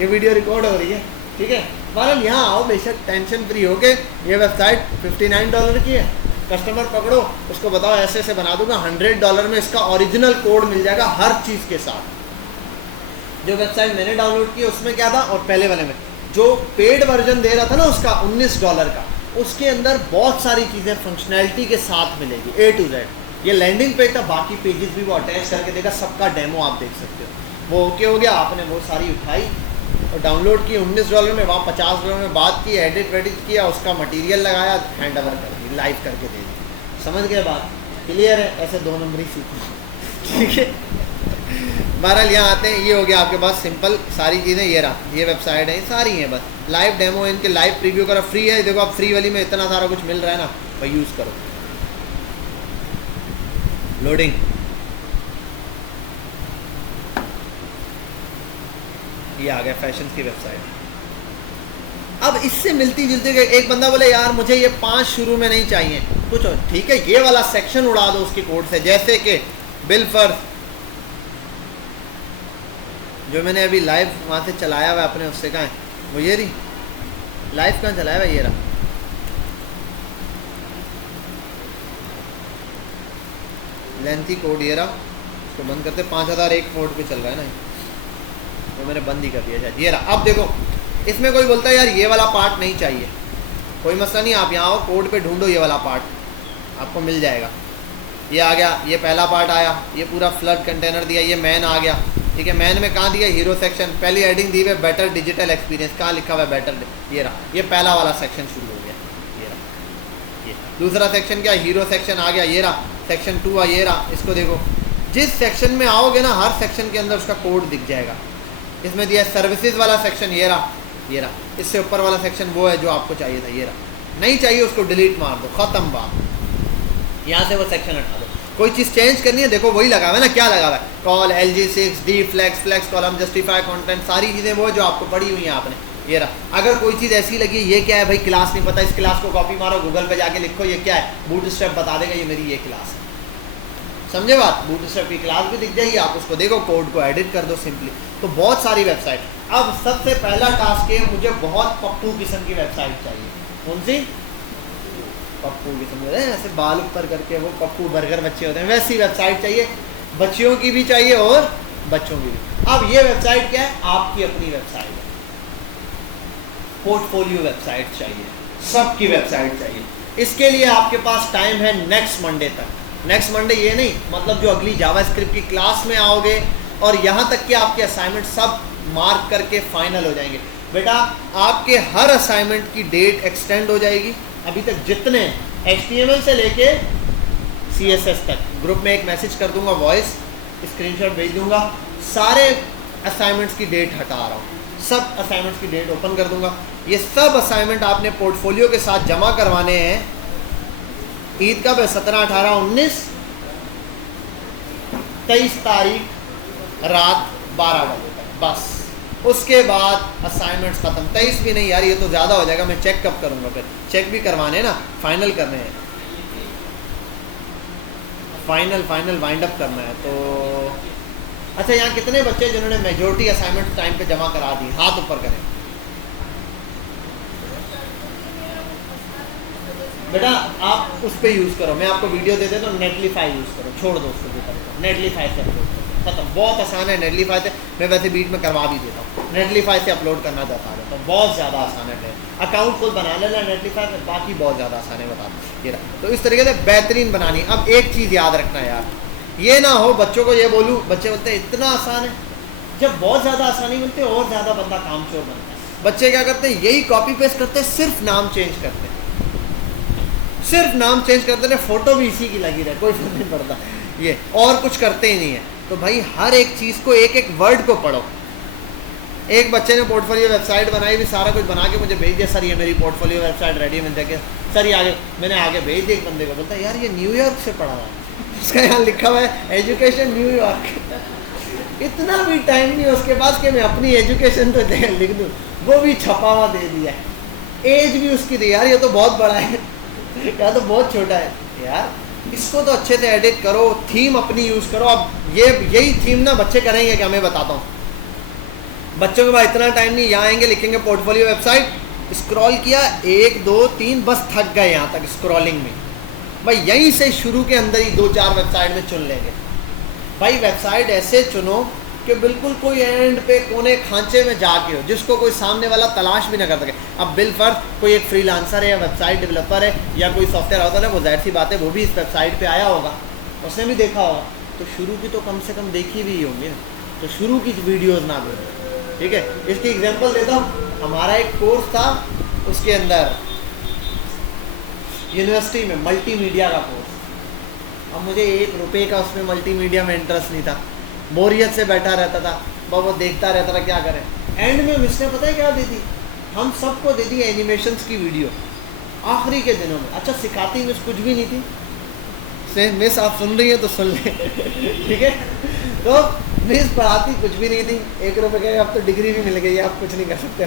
ये वीडियो रिकॉर्ड हो रही है, ठीक है। बहरहाल यहाँ आओ बेशक टेंशन फ्री होके। ये वेबसाइट $59 की है, कस्टमर पकड़ो, उसको बताओ ऐसे ऐसे बना दूंगा, $100 में इसका ओरिजिनल कोड मिल जाएगा हर चीज़ के साथ। जो वेबसाइट मैंने डाउनलोड की उसमें क्या था, और पहले वाले में जो पेड वर्जन दे रहा था ना उसका $19 का, उसके अंदर बहुत सारी चीज़ें फंक्शनैलिटी के साथ मिलेगी A to Z। ये लैंडिंग पेज था, बाकी पेजेस भी वो अटैच करके देगा, सबका डेमो आप देख सकते हो। वो ओके हो गया, आपने वो सारी उठाई और डाउनलोड की $19 में, वहाँ $50 में बात की, एडिट वेडिट किया, उसका मटेरियल लगाया, हैंड ओवर कर दी, लाइव करके दे दी। समझ गए बात? क्लियर है? ऐसे 2 नंबर ही सीखो, ठीक है। बहरहाल यहाँ आते हैं, ये हो गया आपके पास सिंपल सारी चीज़ें। ये रहा, ये वेबसाइट है, सारी हैं, बस लाइव डेमो, इनके लाइव प्रीव्यू करो, फ्री है। देखो आप फ्री वाली में इतना सारा कुछ मिल रहा है ना भाई, यूज़ करो। लोडिंग, ये आ गया फैशन की वेबसाइट। अब इससे मिलती जुलती गई, एक बंदा बोले यार मुझे ये 5 शुरू में नहीं चाहिए कुछ, ठीक है, ये वाला सेक्शन उड़ा दो उसके कोड से। जैसे कि बिल फर्स्ट, जो मैंने अभी लाइव वहाँ से चलाया हुआ अपने, उससे कहाँ है वो, ये रही लाइव कहाँ चलाया हुआ, ये रहा। लेंथी कोड ये रहा, इसको बंद करते। 5001 मोड पे चल रहा है ना, वो मैंने बंद ही कर दिया शायद। ये रहा। अब देखो इसमें कोई बोलता है यार ये वाला पार्ट नहीं चाहिए, कोई मसला नहीं, आप यहाँ आओ कोड पे ढूंढो, ये वाला पार्ट आपको मिल जाएगा। ये आ गया, ये पहला पार्ट आया, ये पूरा फ्लड कंटेनर दिया, ये मैन आ गया, ठीक है। मैन में कहाँ दिया, हीरो सेक्शन, पहली हेडिंग दी हुई बेटर डिजिटल एक्सपीरियंस, कहाँ लिखा हुआ है बेटर, ये रहा। ये पहला वाला सेक्शन शुरू हो गया, ये रहा। ये दूसरा सेक्शन क्या, हीरो सेक्शन आ गया, ये रहा। सेक्शन 2 आ, ये रहा। इसको देखो, जिस सेक्शन में आओगे ना हर सेक्शन के अंदर उसका कोड दिख जाएगा। इसमें दिया सर्विसेज वाला सेक्शन, ये रहा, ये रहा। इससे ऊपर वाला सेक्शन वो है जो आपको चाहिए था, ये रहा। नहीं चाहिए उसको डिलीट मार दो, ख़त्म बात। यहाँ से वो सेक्शन हटा दो। कोई चीज़ चेंज करनी है, देखो वही लगा हुआ है ना, क्या लगा हुआ है, col, LG6, D, flex column, justify content, सारी चीज़ें वो जो आपको पड़ी हुई हैं आपने, ये रहा। अगर कोई चीज़ ऐसी लगी, ये क्या है भाई, क्लास नहीं पता, इस क्लास को कॉपी मारो, गूगल पे जाके लिखो ये क्या है, बूटस्ट्रैप बता देगा ये मेरी ये क्लास है। समझे बात? बूटस्ट्रैप की क्लास भी दिख जाएगी, आप उसको देखो, कोड को एडिट कर दो सिंपली। तो बहुत सारी वेबसाइट। अब सबसे पहला टास्क है, मुझे बहुत पप्पू किस्म की वेबसाइट चाहिए। कौन सी? पप्पू किस्म, ऐसे बाल ऊपर करके वो पप्पू बर्गर बच्चे होते हैं, वैसी वेबसाइट चाहिए। बच्चियों की भी चाहिए और बच्चों की भी। अब ये वेबसाइट क्या है, आपकी अपनी वेबसाइट है, पोर्टफोलियो वेबसाइट चाहिए, सबकी वेबसाइट चाहिए। इसके लिए आपके पास टाइम है नेक्स्ट मंडे तक। नेक्स्ट मंडे ये नहीं, मतलब जो अगली जावास्क्रिप्ट की क्लास में आओगे, और यहाँ तक कि आपके असाइनमेंट सब मार्क करके फाइनल हो जाएंगे। बेटा आपके हर असाइनमेंट की डेट एक्सटेंड हो जाएगी। अभी तक जितने HTML से लेके CSS तक, ग्रुप में एक मैसेज कर दूंगा, वॉइस स्क्रीनशॉट भेज दूंगा, सारे असाइनमेंट्स की डेट हटा रहा हूँ, सब असाइनमेंट्स की डेट ओपन कर दूंगा। ये सब असाइनमेंट आपने पोर्टफोलियो के साथ जमा करवाने हैं। ईद कब है? 17, 18, 19, 23 तारीख रात 12 बजे तक, बस। उसके बाद असाइनमेंट्स खत्म। 23 भी नहीं यार, ये तो ज़्यादा हो जाएगा, मैं चेक कब करूँगा, फिर चेक भी करवाने ना, फाइनल करने हैं, फाइनल वाइंड अप करना है। तो अच्छा, यहाँ कितने बच्चे जिन्होंने मेजोरिटी असाइनमेंट टाइम पे जमा करा दी, हाथ ऊपर करें। बेटा आप उस पर यूज़ करो, मैं आपको वीडियो दे देता हूँ, नेटलीफाई यूज़ करो, छोड़ दो उसको, नेटलीफाई कर दो। खत्म। बहुत आसान है नेटलीफाई से, मैं वैसे बीच में करवा भी देता हूँ, नेटलीफाई से अपलोड करना बता देता हूँ, बहुत ज़्यादा आसान है। अकाउंट खुद बना लेना नेटलीफाई में, बाकी बहुत ज़्यादा आसान है, बता दो। ये तो इस तरीके से बेहतरीन बनानी। अब एक चीज़ याद रखना यार, ये ना हो बच्चों को ये बोलूँ, बच्चे बोलते हैं इतना आसान है, जब बहुत ज़्यादा आसानी मिलती है और ज़्यादा बंदा कामचोर बनता है। बच्चे क्या करते हैं, यही कॉपी पेस्ट करते हैं, सिर्फ नाम चेंज करते हैं, सिर्फ नाम चेंज करते हैं, फोटो भी इसी की लगी रहे, कोई फर्क नहीं पड़ता, ये और कुछ करते ही नहीं है। तो भाई हर एक चीज़ को, एक एक वर्ड को पढ़ो। एक बच्चे ने पोर्टफोलियो वेबसाइट बनाई भी, सारा कुछ बना के मुझे भेज दिया, सर ये मेरी पोर्टफोलियो वेबसाइट रेडी है। मैंने देखा सर ये आगे, मैंने आगे भेज दिया एक बंदे को, बोलता यार ये न्यूयॉर्क से पढ़ा हुआ है, उसका यहाँ लिखा हुआ है एजुकेशन न्यूयॉर्क। इतना भी टाइम नहीं है उसके पास कि मैं अपनी एजुकेशन तो लिख दूँ, वो भी छपा हुआ दे दिया है, एज भी उसकी दी। यार ये तो बहुत बड़ा है, या तो बहुत छोटा है यार, इसको तो अच्छे से एडिट करो, थीम अपनी यूज़ करो। अब यही थीम ना बच्चे करेंगे क्या, मैं बताता हूँ। बच्चों के पास इतना टाइम नहीं, यहाँ आएंगे लिखेंगे पोर्टफोलियो वेबसाइट, स्क्रॉल किया 1 2 3 बस थक गए यहाँ तक स्क्रॉलिंग में। भाई यहीं से शुरू के अंदर ही 2-4 वेबसाइट में चुन लेंगे। भाई वेबसाइट ऐसे चुनो कि बिल्कुल कोई एंड पे कोने खांचे में जाके हो, जिसको कोई सामने वाला तलाश भी ना कर सके। अब बिलफर्ज कोई एक फ्रीलांसर है या वेबसाइट डेवलपर है या कोई सॉफ्टवेयर होता है, वो जाहिर सी बात है वो भी इस वेबसाइट पे आया होगा, उसने भी देखा होगा, तो शुरू की तो कम से कम देखी भी होंगी ना, तो शुरू की वीडियोज़ ना देखें। ठीक है, इसकी एग्जांपल देता हूँ। हमारा एक कोर्स था, उसके अंदर यूनिवर्सिटी में मल्टीमीडिया का कोर्स। अब मुझे 1 रुपये का उसमें मल्टीमीडिया में इंटरेस्ट नहीं था, बोरियत से बैठा रहता था, वो देखता रहता था, क्या करें। एंड में मिस ने पता है क्या दी थी, हम सबको दे दी एनिमेशंस की वीडियो आखिरी के दिनों में। अच्छा सिखाती मिस कुछ भी नहीं थी, मिस आप सुन रही हैं तो सुन लें ठीक है, तो मिस पढ़ाती कुछ भी नहीं थी, 1 रुपये के, अब तो डिग्री भी मिल गई है, आप कुछ नहीं कर सकते,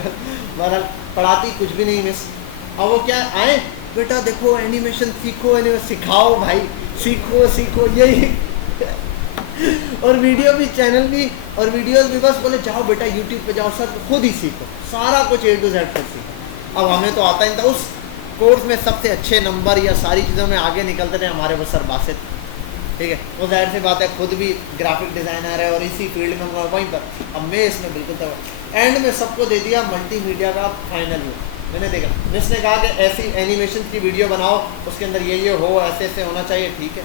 बहरहाल पढ़ाती कुछ भी नहीं मिस। अब वो क्या आए, बेटा देखो एनिमेशन सीखो, एनिमेशन सिखाओ भाई, सीखो यही और वीडियो भी, चैनल भी और वीडियोस भी, बस बोले जाओ बेटा यूट्यूब पे जाओ, सर खुद ही सीखो, सारा कुछ A to Z तक सीखो। अब हमें तो आता ही था। उस कोर्स में सबसे अच्छे नंबर या सारी चीज़ों में आगे निकलते थे हमारे वो सर बासित, ठीक है, वो जाहिर सी बात है खुद भी ग्राफिक डिज़ाइनर है और इसी फील्ड में वहीं पर। अब मैं इसमें बिल्कुल था, एंड में सबको दे दिया मल्टीमीडिया का फाइनल लुक। मैंने देखा, जिसने कहा कि ऐसी एनिमेशन की वीडियो बनाओ, उसके अंदर ये हो, ऐसे ऐसे होना चाहिए, ठीक है।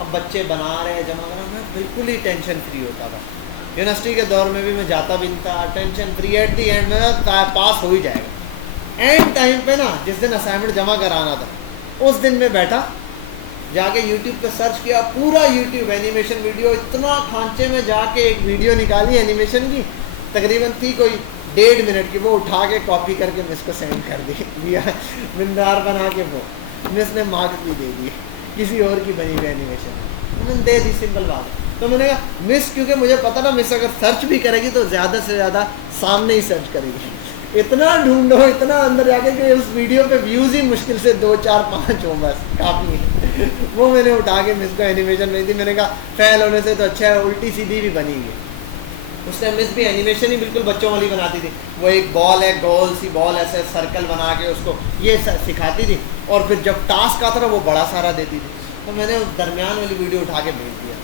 अब बच्चे बना रहे हैं, जमा कर रहे हैं, मैं बिल्कुल ही टेंशन फ्री होता था। यूनिवर्सिटी के दौर में भी मैं जाता भी नहीं था, tension free. At the and में पास हो ही जाएगा। एंड टाइम पे ना, जिस दिन असाइनमेंट जमा कराना था, उस दिन मैं बैठा, जाके यूट्यूब पे सर्च किया, पूरा यूट्यूब एनिमेशन वीडियो, इतना खांचे में जाके एक वीडियो निकाली एनिमेशन की, तकरीबन थी कोई 1.5 मिनट की, वो उठा के कॉपी करके मिस को सेंड कर दिया मिंदार बना के। वो मिस ने मार्क्स भी दे दिए, किसी और की बनी हुई एनिमेशन मैंने दे दी, सिंपल बात है। तो मैंने कहा मिस, क्योंकि मुझे पता ना मिस अगर सर्च भी करेगी तो ज़्यादा से ज़्यादा सामने ही सर्च करेगी, इतना ढूंढो, इतना अंदर जाके कि उस वीडियो पे व्यूज़ ही मुश्किल से 2 4 5 हो, बस काफ़ी है वो मैंने उठा के मिस को एनिमेशन भेज दी। मैंने कहा फेल होने से तो अच्छा है उल्टी सीधी भी बनी हुई है। उस टाइम मिस भी एनिमेशन ही बिल्कुल बच्चों वाली बनाती थी, वो एक बॉल है, गोल सी बॉल, ऐसे सर्कल बना के उसको ये सिखाती थी, और फिर जब टास्क आता था वो बड़ा सारा देती थी। तो मैंने दरमियान वाली वीडियो उठा के भेज दिया,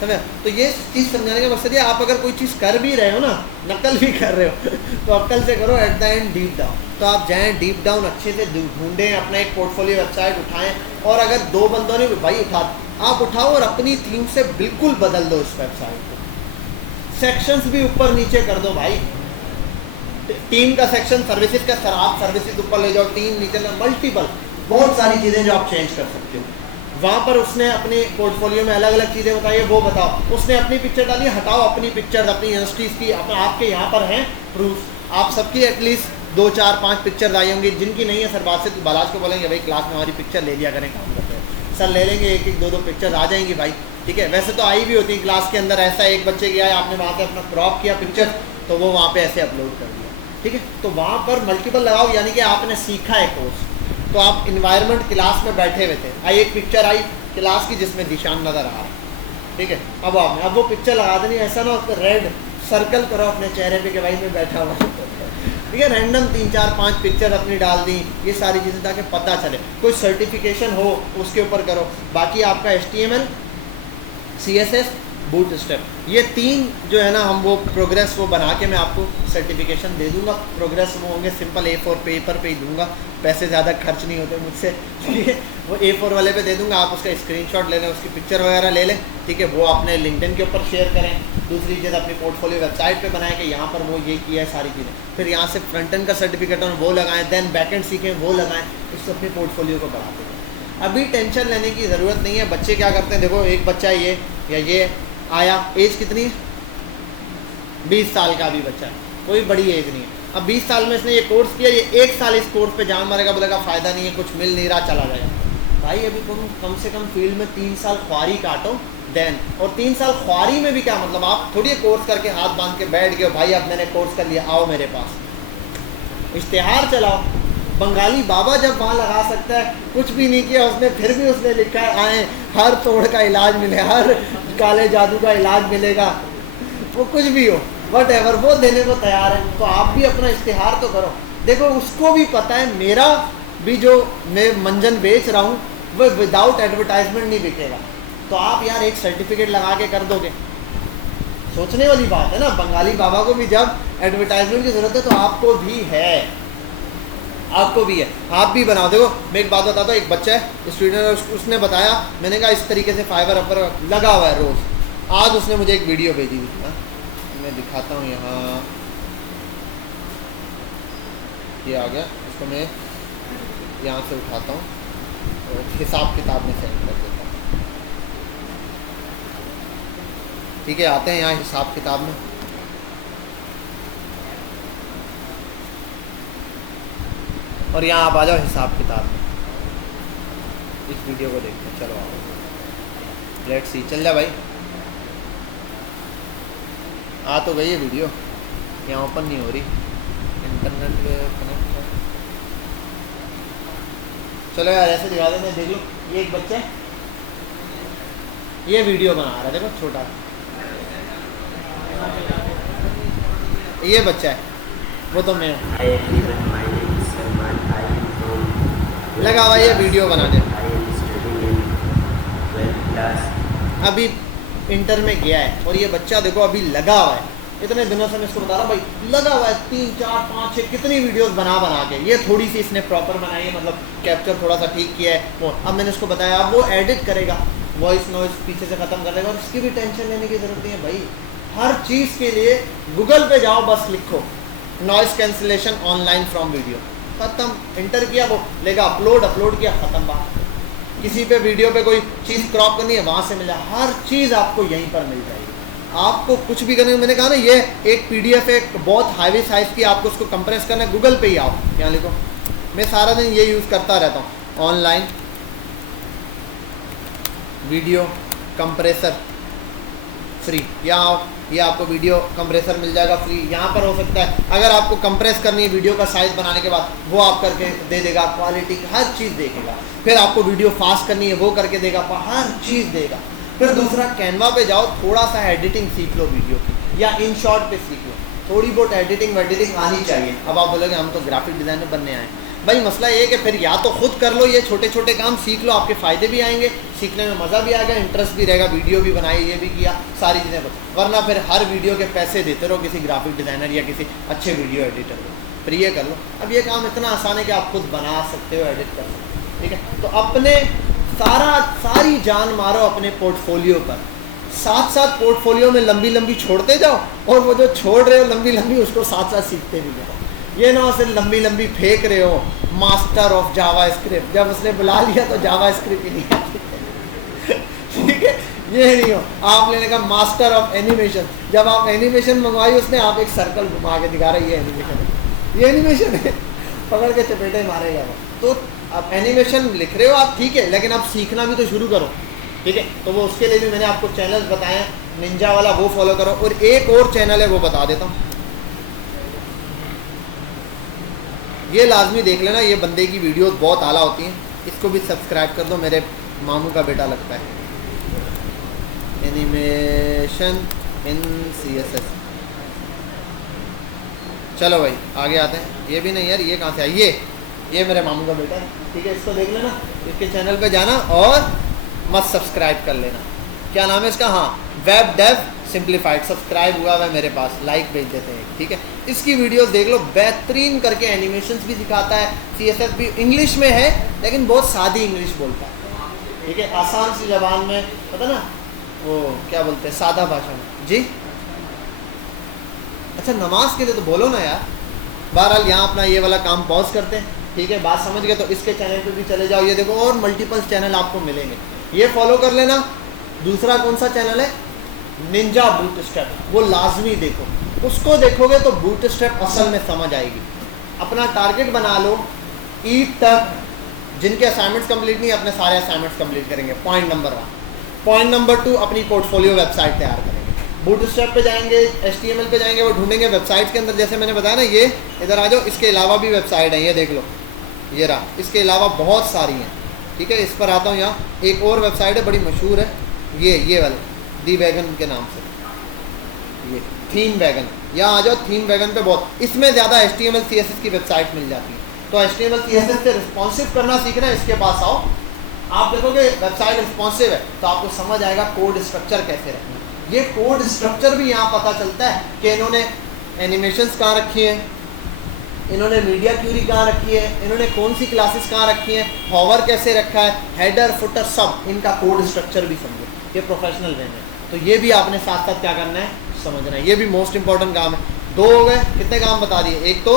समझ। तो ये चीज़ समझाने का मकसद है, आप अगर कोई चीज़ कर भी रहे हो ना, नकल भी कर रहे हो तो अक्ल से करो, at the end deep down. तो आप जाएँ डीप डाउन, अच्छे से ढूंढें, अपना एक पोर्टफोलियो वेबसाइट उठाएँ, और अगर 2 बंदों ने भाई आप उठाओ और अपनी थीम से बिल्कुल बदल दो इस वेबसाइट को। सेक्शंस भी ऊपर नीचे कर दो भाई, टीम का सेक्शन, सर्विसेज का, आप सर्विसेज ऊपर ले जाओ, टीम नीचे, मल्टीपल बहुत सारी चीज़ें जो आप चेंज कर सकते हो। वहाँ पर उसने अपने पोर्टफोलियो में अलग अलग चीज़ें बताई, वो बताओ। उसने अपनी पिक्चर डाली, हटाओ अपनी पिक्चर, अपनी यूनिवर्सिटीज़ की, आपके यहाँ पर हैं प्रूफ, आप सबकी एटलीस्ट 2 4 5 पिक्चर आई होंगी। जिनकी नहीं है सर बासित बालाज को बोलेंगे भाई क्लास में हमारी पिक्चर ले लिया करें, काम करते हैं सर, ले लेंगे 1 2 पिक्चर आ जाएंगी भाई, ठीक है। वैसे तो आई भी होती है क्लास के अंदर, ऐसा एक बच्चे की आया, आपने वहाँ से अपना क्रॉप किया पिक्चर, तो वो वहाँ पे ऐसे अपलोड कर दिया, ठीक है। तो वहाँ पर मल्टीपल लगाओ, यानी कि आपने सीखा है कोर्स। तो आप इन्वायरमेंट क्लास में बैठे हुए थे, एक पिक्चर आई क्लास की जिसमें निशान नज़र आ रहा है, ठीक है। अब वो पिक्चर लगा देनी, ऐसा ना रेड सर्कल करो अपने चेहरे पे कि भाई मैं बैठा हुआ, ठीक है। रैंडम 3 4 5 पिक्चर अपनी डाल दी, ये सारी चीज़ें, ताकि पता चले। कोई सर्टिफिकेशन हो उसके ऊपर करो। बाकी आपका HTML CSS बूट स्टेप, ये 3 जो है ना हम वो प्रोग्रेस वो बना के मैं आपको सर्टिफिकेशन दे दूंगा। प्रोग्रेस वो होंगे सिंपल A4 पेपर पे ही दूंगा, पैसे ज़्यादा खर्च नहीं होते मुझसे, ठीक है। वो A4 वाले पे दे दूंगा, आप उसका स्क्रीनशॉट ले लें, उसकी पिक्चर वगैरह ले लें, ठीक है। वो अपने लिंक्डइन के ऊपर शेयर करें। दूसरी चीज़ अपनी पोर्टफोलियो वेबसाइट पे बनाएं कि यहाँ पर वो ये किया है सारी चीज़ें, फिर यहाँ से फ्रंट एंड का सर्टिफिकेट वो लगाएं, देन बैक एंड सीखें वो लगाएं, इससे अपनी पोर्टफोलियो को बढ़ाते हैं। अभी टेंशन लेने की ज़रूरत नहीं है। बच्चे क्या करते हैं, देखो एक बच्चा ये या ये आया, एज कितनी है, 20 साल का अभी बच्चा है, कोई बड़ी एज नहीं है। अब 20 साल में इसने ये कोर्स किया, ये 1 साल इस कोर्स पे जान मारेगा, बोलेगा फ़ायदा नहीं है, कुछ मिल नहीं रहा, चला जाएगा। भाई अभी तुम कम से कम फील्ड में 3 साल ख्वारी काटो, देन, और 3 साल ख्वारी में भी क्या मतलब, आप थोड़ी कोर्स करके हाथ बांध के बैठ गए, भाई अब मैंने कोर्स कर लिया, आओ मेरे पास, इश्तिहार चलाओ। बंगाली बाबा जब वहाँ लगा सकता है, कुछ भी नहीं किया उसने, फिर भी उसने लिखा है आए हर तोड़ का इलाज मिले, हर काले जादू का इलाज मिलेगा, वो कुछ भी हो, वट एवर, वो देने को तैयार है। तो आप भी अपना इश्तिहार तो करो। देखो उसको भी पता है मेरा भी जो मैं मंजन बेच रहा हूँ वो विदाउट एडवर्टाइजमेंट नहीं बिकेगा, तो आप यार एक सर्टिफिकेट लगा के कर दोगे, सोचने वाली बात है ना। बंगाली बाबा को भी जब एडवर्टाइजमेंट की ज़रूरत है तो आपको भी है, आपको भी है, आप भी बनाओ। देखो मैं एक बात बताता हूँ, एक बच्चा है स्टूडेंट, उसने बताया, मैंने कहा इस तरीके से फाइबर पर लगा हुआ है रोज़। आज उसने मुझे एक वीडियो भेजी हुई है, मैं दिखाता हूँ, यहाँ ये आ गया, इसको मैं यहाँ से उठाता हूँ और हिसाब किताब में सेंड कर देता हूँ, ठीक है। आते हैं यहाँ हिसाब किताब में, और यहाँ आप आ जाओ हिसाब किताब में, इस वीडियो को देखते हैं। चलो आओ, लेट्स सी, चल जा भाई, आ तो गई है वीडियो, यहाँ ओपन नहीं हो रही, इंटरनेट कनेक्ट है। चलो यार ऐसे दिखा देते हैं, देख लो, ये एक बच्चा है, ये वीडियो बना रहा है, देखो छोटा, ये बच्चा है, वो तो मैं लगा हुआ ये वीडियो बनाने, अभी इंटर में गया है, और ये बच्चा देखो अभी लगा हुआ है, इतने दिनों से मैं इसको बता रहा हूँ भाई, लगा हुआ है 3, 4, 5, 6 कितनी वीडियोस बना के, ये थोड़ी सी इसने प्रॉपर बनाई है, मतलब कैप्चर थोड़ा सा ठीक किया है वो। अब मैंने इसको बताया, अब वो एडिट करेगा, वॉइस नॉइस पीछे से ख़त्म कर देगा, और इसकी भी टेंशन लेने की ज़रूरत नहीं है भाई। हर चीज़ के लिए गूगल पे जाओ, बस लिखो noise cancellation online from video, ख़त्म, इंटर किया, वो लेगा अपलोड किया, ख़त्म बात। किसी पे वीडियो पे कोई चीज़ क्रॉप करनी है, वहाँ से मिल जाए, हर चीज़ आपको यहीं पर मिल जाएगी। आपको कुछ भी करने, मैंने कहा ना ये एक PDF है, एक बहुत हाईवे साइज़ की, आपको उसको कंप्रेस करना है, गूगल पे ही आओ, यहाँ लिखो, मैं सारा दिन ये यूज़ करता रहता हूँ, ऑनलाइन वीडियो कंप्रेसर फ्री, यहाँ आओ, ये आपको वीडियो कंप्रेसर मिल जाएगा फ्री। यहाँ पर हो सकता है अगर आपको कंप्रेस करनी है वीडियो का साइज़ बनाने के बाद, वो आप करके दे देगा, क्वालिटी हर चीज़ देखेगा। फिर आपको वीडियो फास्ट करनी है, वो करके देगा, हर चीज़ देगा। फिर दूसरा कैनवा पे जाओ, थोड़ा सा एडिटिंग सीख लो वीडियो की, या इन शॉर्ट पे सीख लो, थोड़ी बहुत एडिटिंग आनी चाहिए। अब आप बोलोगे हम तो ग्राफिक डिज़ाइनर बनने आए, भाई मसला ये है कि फिर या तो खुद कर लो, ये छोटे छोटे काम सीख लो, आपके फ़ायदे भी आएंगे, सीखने में मज़ा भी आएगा, इंटरेस्ट भी रहेगा, वीडियो भी बनाई, ये भी किया, सारी चीज़ें बता, वरना फिर हर वीडियो के पैसे देते रहो किसी ग्राफिक डिज़ाइनर या किसी अच्छे वीडियो एडिटर को, फिर ये कर लो। अब ये काम इतना आसान है कि आप खुद बना सकते हो, एडिट कर सकते हो, ठीक है। तो अपने सारी जान मारो अपने पोर्टफोलियो पर, साथ साथ पोर्टफोलियो में लंबी लंबी छोड़ते जाओ, और वो जो छोड़ रहे हो लंबी लंबी उसको साथ साथ सीखते भी जाओ। ये ना सिर्फ लंबी लंबी फेंक रहे हो, मास्टर ऑफ जावा स्क्रिप्ट, जब उसने बुला लिया तो जावा स्क्रिप्ट ही नहीं आती, ठीक है। ये नहीं हो, आप लेने का मास्टर ऑफ एनिमेशन, जब आप एनिमेशन मंगवाई उसने, आप एक सर्कल घुमा के दिखा रहे, ये एनिमेशन है, पकड़ के चपेटे मारेगा वो। तो आप एनिमेशन लिख रहे हो आप, ठीक है, लेकिन आप सीखना भी तो शुरू करो, ठीक है। तो वो उसके लिए भी मैंने आपको चैनल बताए, निंजा वाला वो फॉलो करो, और एक और चैनल है वो बता देता हूँ, ये लाजमी देख लेना, ये बंदे की वीडियोस बहुत आला होती हैं, इसको भी सब्सक्राइब कर दो, मेरे मामू का बेटा लगता है, एनिमेशन इन CSS। चलो भाई आगे आते हैं, ये भी नहीं यार, ये कहाँ से आई, ये मेरे मामू का बेटा है, ठीक है, इसको देख लेना, इसके चैनल पे जाना और मस्त सब्सक्राइब कर लेना, क्या नाम है इसका, हाँ, वेब डेव सिंप्लीफाइड, सब्सक्राइब हुआ है मेरे पास, लाइक भेज देते हैं, ठीक है। इसकी वीडियोस देख लो, बेहतरीन करके एनिमेशंस भी सिखाता है, CSS भी इंग्लिश में है लेकिन बहुत सादी इंग्लिश बोलता है, ठीक है, आसान सी ज़बान में, पता ना वो क्या बोलते हैं, सादा भाषा में जी। अच्छा नमाज के लिए तो बोलो ना यार। बहरहाल यहाँ अपना ये वाला काम पॉज करते हैं, ठीक है, बात समझ गए तो इसके चैनल पे भी चले जाओ, ये देखो और मल्टीपल चैनल आपको मिलेंगे, ये फॉलो कर लेना। दूसरा कौन सा चैनल है, निंजा बूटस्ट्रैप, वो लाजमी देखो, उसको देखोगे तो बूटस्ट्रैप असल में समझ आएगी। अपना टारगेट बना लो, ईद तक जिनके असाइनमेंट्स कंप्लीट नहीं, अपने सारे असाइनमेंट्स कंप्लीट करेंगे, पॉइंट नंबर 1। पॉइंट नंबर 2, अपनी पोर्टफोलियो वेबसाइट तैयार करेंगे, बूटस्ट्रैप पे जाएंगे, HTML पे जाएंगे, वो ढूंढेंगे वेबसाइट के अंदर, जैसे मैंने बताया ना, ये इधर आ जाओ, इसके अलावा भी वेबसाइट है, ये देख लो, ये रहा, इसके अलावा बहुत सारी हैं, ठीक है। इस पर आता हूँ, यहाँ एक और वेबसाइट है बड़ी मशहूर है, ये वाले दी वैगन के नाम से, ये थीम वैगन, यहाँ आ जाओ, थीम वैगन पे बहुत, इसमें ज़्यादा HTML CSS की वेबसाइट मिल जाती है, तो HTML CSS से रिस्पॉन्सिव करना सीखना है, इसके पास आओ, आप देखोगे वेबसाइट रिस्पॉन्सिव है तो आपको समझ आएगा कोड स्ट्रक्चर कैसे रखना है। ये कोड स्ट्रक्चर भी यहाँ पता चलता है कि इन्होंने एनिमेशंस कहाँ रखी हैं, इन्होंने मीडिया क्यूरी कहाँ रखी है, इन्होंने कौन सी क्लासेस कहाँ रखी हैं, हॉवर कैसे रखा है, हेडर फुटर, सब इनका कोड स्ट्रक्चर भी समझो, ये प्रोफेशनल वे में, तो ये भी आपने साथ साथ क्या करना है, समझना है, ये भी मोस्ट इंपॉर्टेंट काम है। 2 हो गए, कितने काम बता दिए, एक तो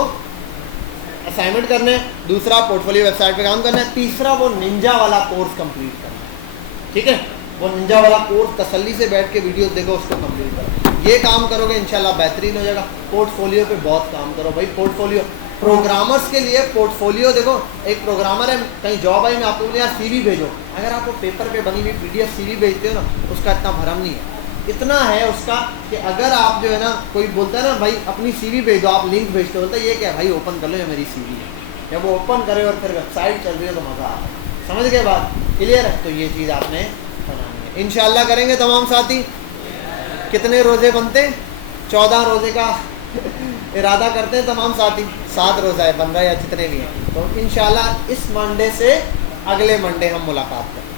असाइनमेंट करने, दूसरा पोर्टफोलियो वेबसाइट पे काम करना है, तीसरा वो निंजा वाला कोर्स कंप्लीट करना है, ठीक है, वो निंजा वाला कोर्स तसल्ली से बैठ के वीडियोस देखो, उसको कंप्लीट करो, ये काम करोगे इंशाल्लाह बेहतरीन हो जाएगा। पोर्टफोलियो पे बहुत काम करो भाई, पोर्टफोलियो प्रोग्रामर्स के लिए पोर्टफोलियो, देखो एक प्रोग्रामर है, कहीं जॉब आई, मैं आपको बोले यार CV भेजो, अगर आप वो पेपर पे बनी हुई PDF CV भेजते हो ना, उसका इतना भरम नहीं है, इतना है उसका कि अगर आप जो है ना, कोई बोलता है ना भाई अपनी CV भेज दो, आप लिंक भेजते हो, बोलता है ये क्या भाई, ओपन कर लो, ये मेरी CV है, जब वो ओपन करे और फिर वेबसाइट चल रही है तो मज़ा आता है, समझ गए बात, क्लियर है। तो ये चीज़ आपने बनानी है, इंशाल्लाह करेंगे तमाम साथी। कितने रोज़े बनते, 14 रोज़े का इरादा करते हैं तमाम साथी, 7 रोज़ा है बन रहा है या जितने भी हैं, तो इंशाल्लाह इस मंडे से अगले मंडे हम मुलाकात करें।